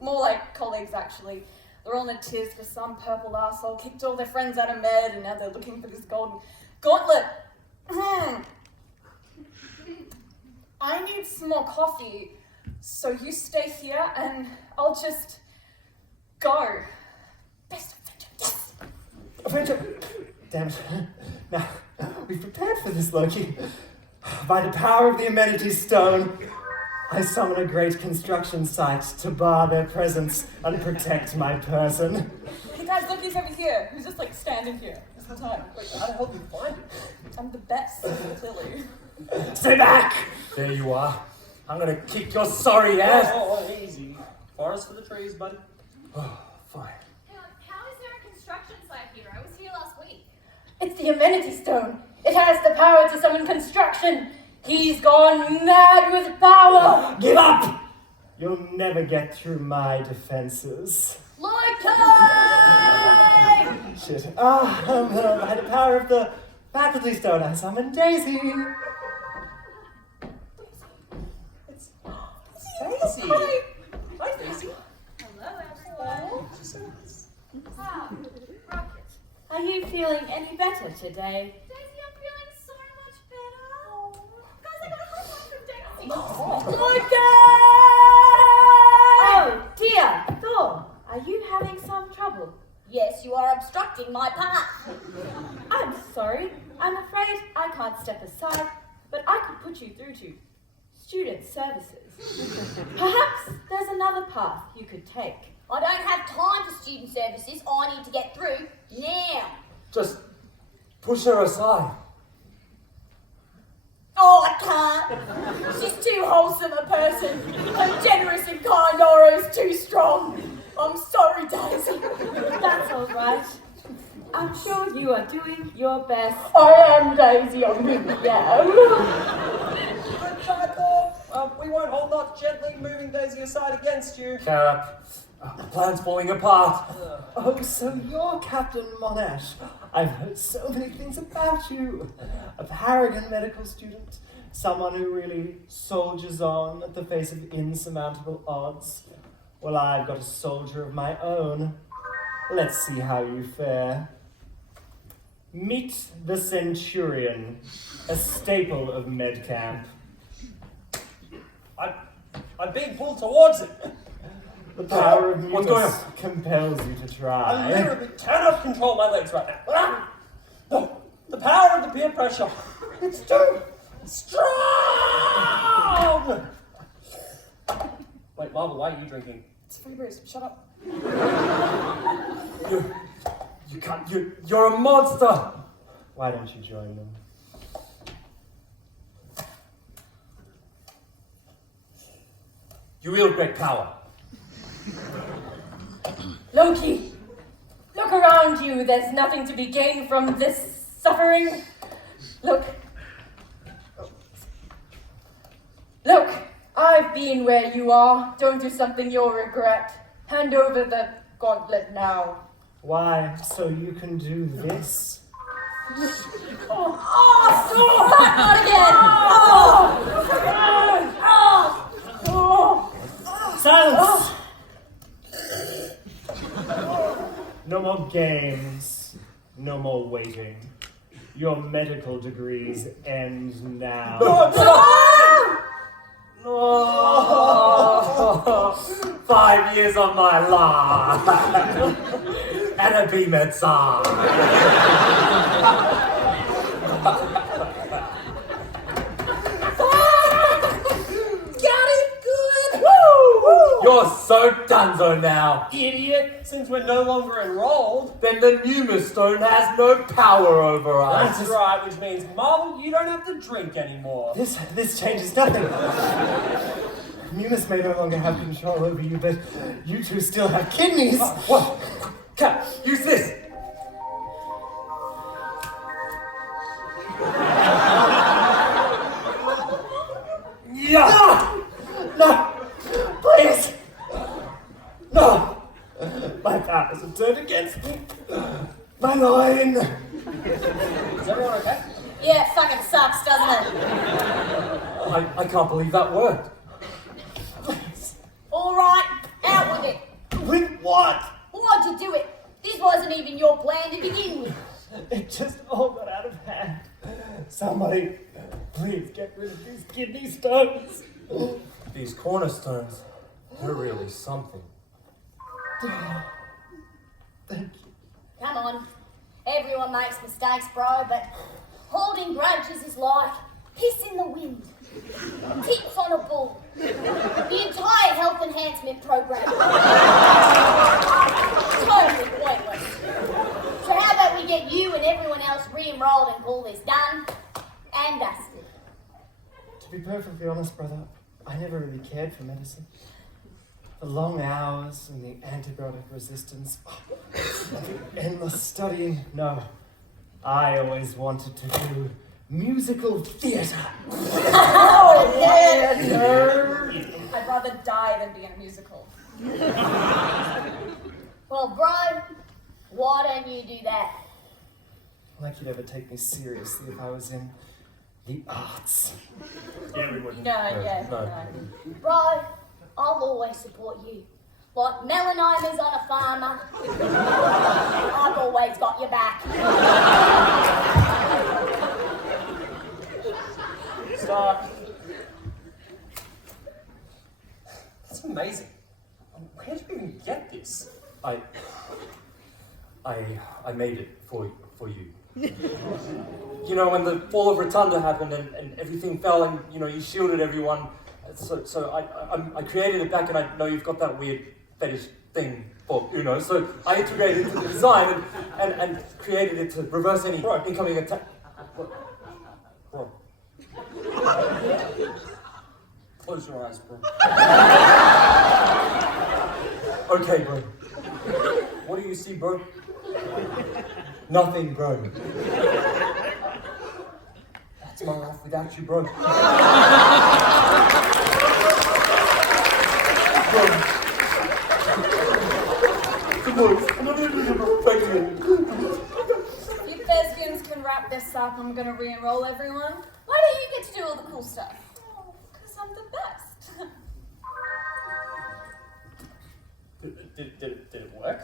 More like colleagues, actually. They're all in a tears for some purple arsehole kicked all their friends out of med, and now they're looking for this golden gauntlet. I need some more coffee, so you stay here and I'll just go. Best adventure, yes! Adventure! Damn it. Now, we've prepared for this, Loki. By the power of the amenity stone, I summon a great construction site to bar their presence and protect my person. Hey guys, look, he's over here. Who's just like standing here this whole time? Wait, how the hell did you find him? I'm the best, clearly. Stay back! There you are. I'm gonna kick your sorry ass. Oh, easy. Forest for the trees, buddy. Oh, fine. How is there a construction site here? I was here last week. It's the amenity stone. It has the power to summon construction. He's gone mad with power. Give up! You'll never get through my defenses. Loki! Shit. By the power of the faculty stone, I summon Daisy. Daisy! Hi. Hi, Daisy. Hello, everyone. Ah, Rocket, are you feeling any better today? Daisy, I'm feeling so much better. Guys, I got a high five from Daisy. Oh, dear, Thor, are you having some trouble? Yes, you are obstructing my path. I'm sorry. I'm afraid I can't step aside, but I could put you through to student services. Perhaps there's another path you could take. I don't have time for student services. I need to get through now. Just push her aside. Oh, I can't. She's too wholesome a person. Her generous and kind aura is too strong. I'm sorry, Daisy. That's all right. I'm sure you are doing your best. I am Daisy, I'm with you. Good tackle. We won't hold that gently moving Daisy aside against you. Cap, the plan's falling apart. Oh, so you're Captain Monash. I've heard so many things about you. A paragon medical student, someone who really soldiers on at the face of insurmountable odds. Well, I've got a soldier of my own. Let's see how you fare. Meet the Centurion, a staple of med camp. I'm being pulled towards it. The power of What's going Mumus compels you to try. I literally cannot control my legs right now. The power of the peer pressure. It's too strong. Wait, Marvel, why are you drinking? It's free booze. Shut up. You can't. You're a monster. Why don't you join them? You wield great power. Loki, look around you. There's nothing to be gained from this suffering. Look, I've been where you are. Don't do something you'll regret. Hand over the gauntlet now. Why? So you can do this? Silence! No more games. No more waiting. Your medical degrees end now. Oh, 5 years of my life and a B-Med song. Got it good. Woo! Your You're so donezo now. Idiot! Since we're no longer enrolled. Then the Numis Stone has no power over us. That's right, which means, Marvel, you don't have to drink anymore. This changes nothing. Numis may no longer have control over you, but you two still have kidneys. What? Cap, use this. Yeah. No! Please! No! My powers have turned against me. My line! Is everyone okay? Yeah, it fucking sucks, doesn't it? I can't believe that worked. Alright, out with it. With what? Why'd you do it? This wasn't even your plan to begin with. It just all got out of hand. Somebody, please get rid of these kidney stones. These cornerstones, they're really something. Thank you. Come on. Everyone makes mistakes, bro, but holding grudges is like piss in the wind, tips on a bull, the entire health enhancement program. Totally pointless. So how about we get you and everyone else re-enrolled and call this done and dusted? To be perfectly honest, brother, I never really cared for medicine. The long hours and the antibiotic resistance, the endless studying. No, I always wanted to do musical theatre. Oh, yeah. I'd rather die than be in a musical. Well, bro, why don't you do that? Like you'd ever take me seriously if I was in the arts. Yeah, we wouldn't. No. Bro, I'll always support you. Like melanima's on a farmer, I've always got your back. Stop. That's amazing. Where did you even get this? I made it for you. You know, when the fall of Rotunda happened and everything fell and, you know, you shielded everyone, so I created it back, and I know you've got that weird fetish thing for Uno, so I integrated it into the design and created it to reverse any incoming attack. Bro. Close your eyes, bro. Okay, bro. What do you see, bro? Nothing, bro. That's my life without you, bro. You thespians can wrap this up. I'm gonna re-enroll everyone. Why don't you get to do all the cool stuff? Oh, because I'm the best. Did it work?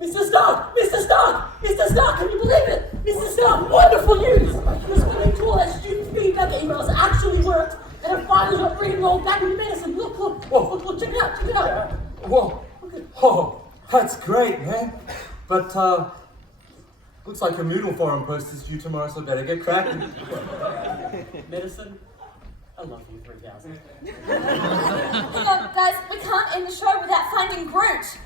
Mr. Stark! Mr. Stark! Mr. Stark, can you believe it? Mr. Stark, wonderful news! Responding to all that student feedback emails actually worked, and I finally got re-enrolled back in medicine. Look, check it out. Whoa. Oh, that's great, man. But, looks like a Moodle forum post is due tomorrow, so better get cracking. Medicine? I love you, 3000. Hang on, guys, we can't end the show without finding Groot.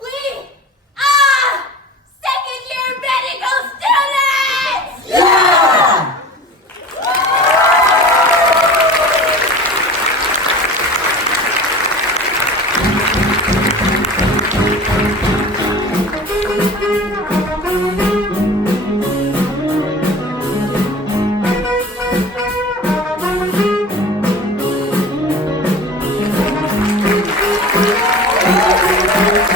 We are second-year medical students! Yeah! Thank you.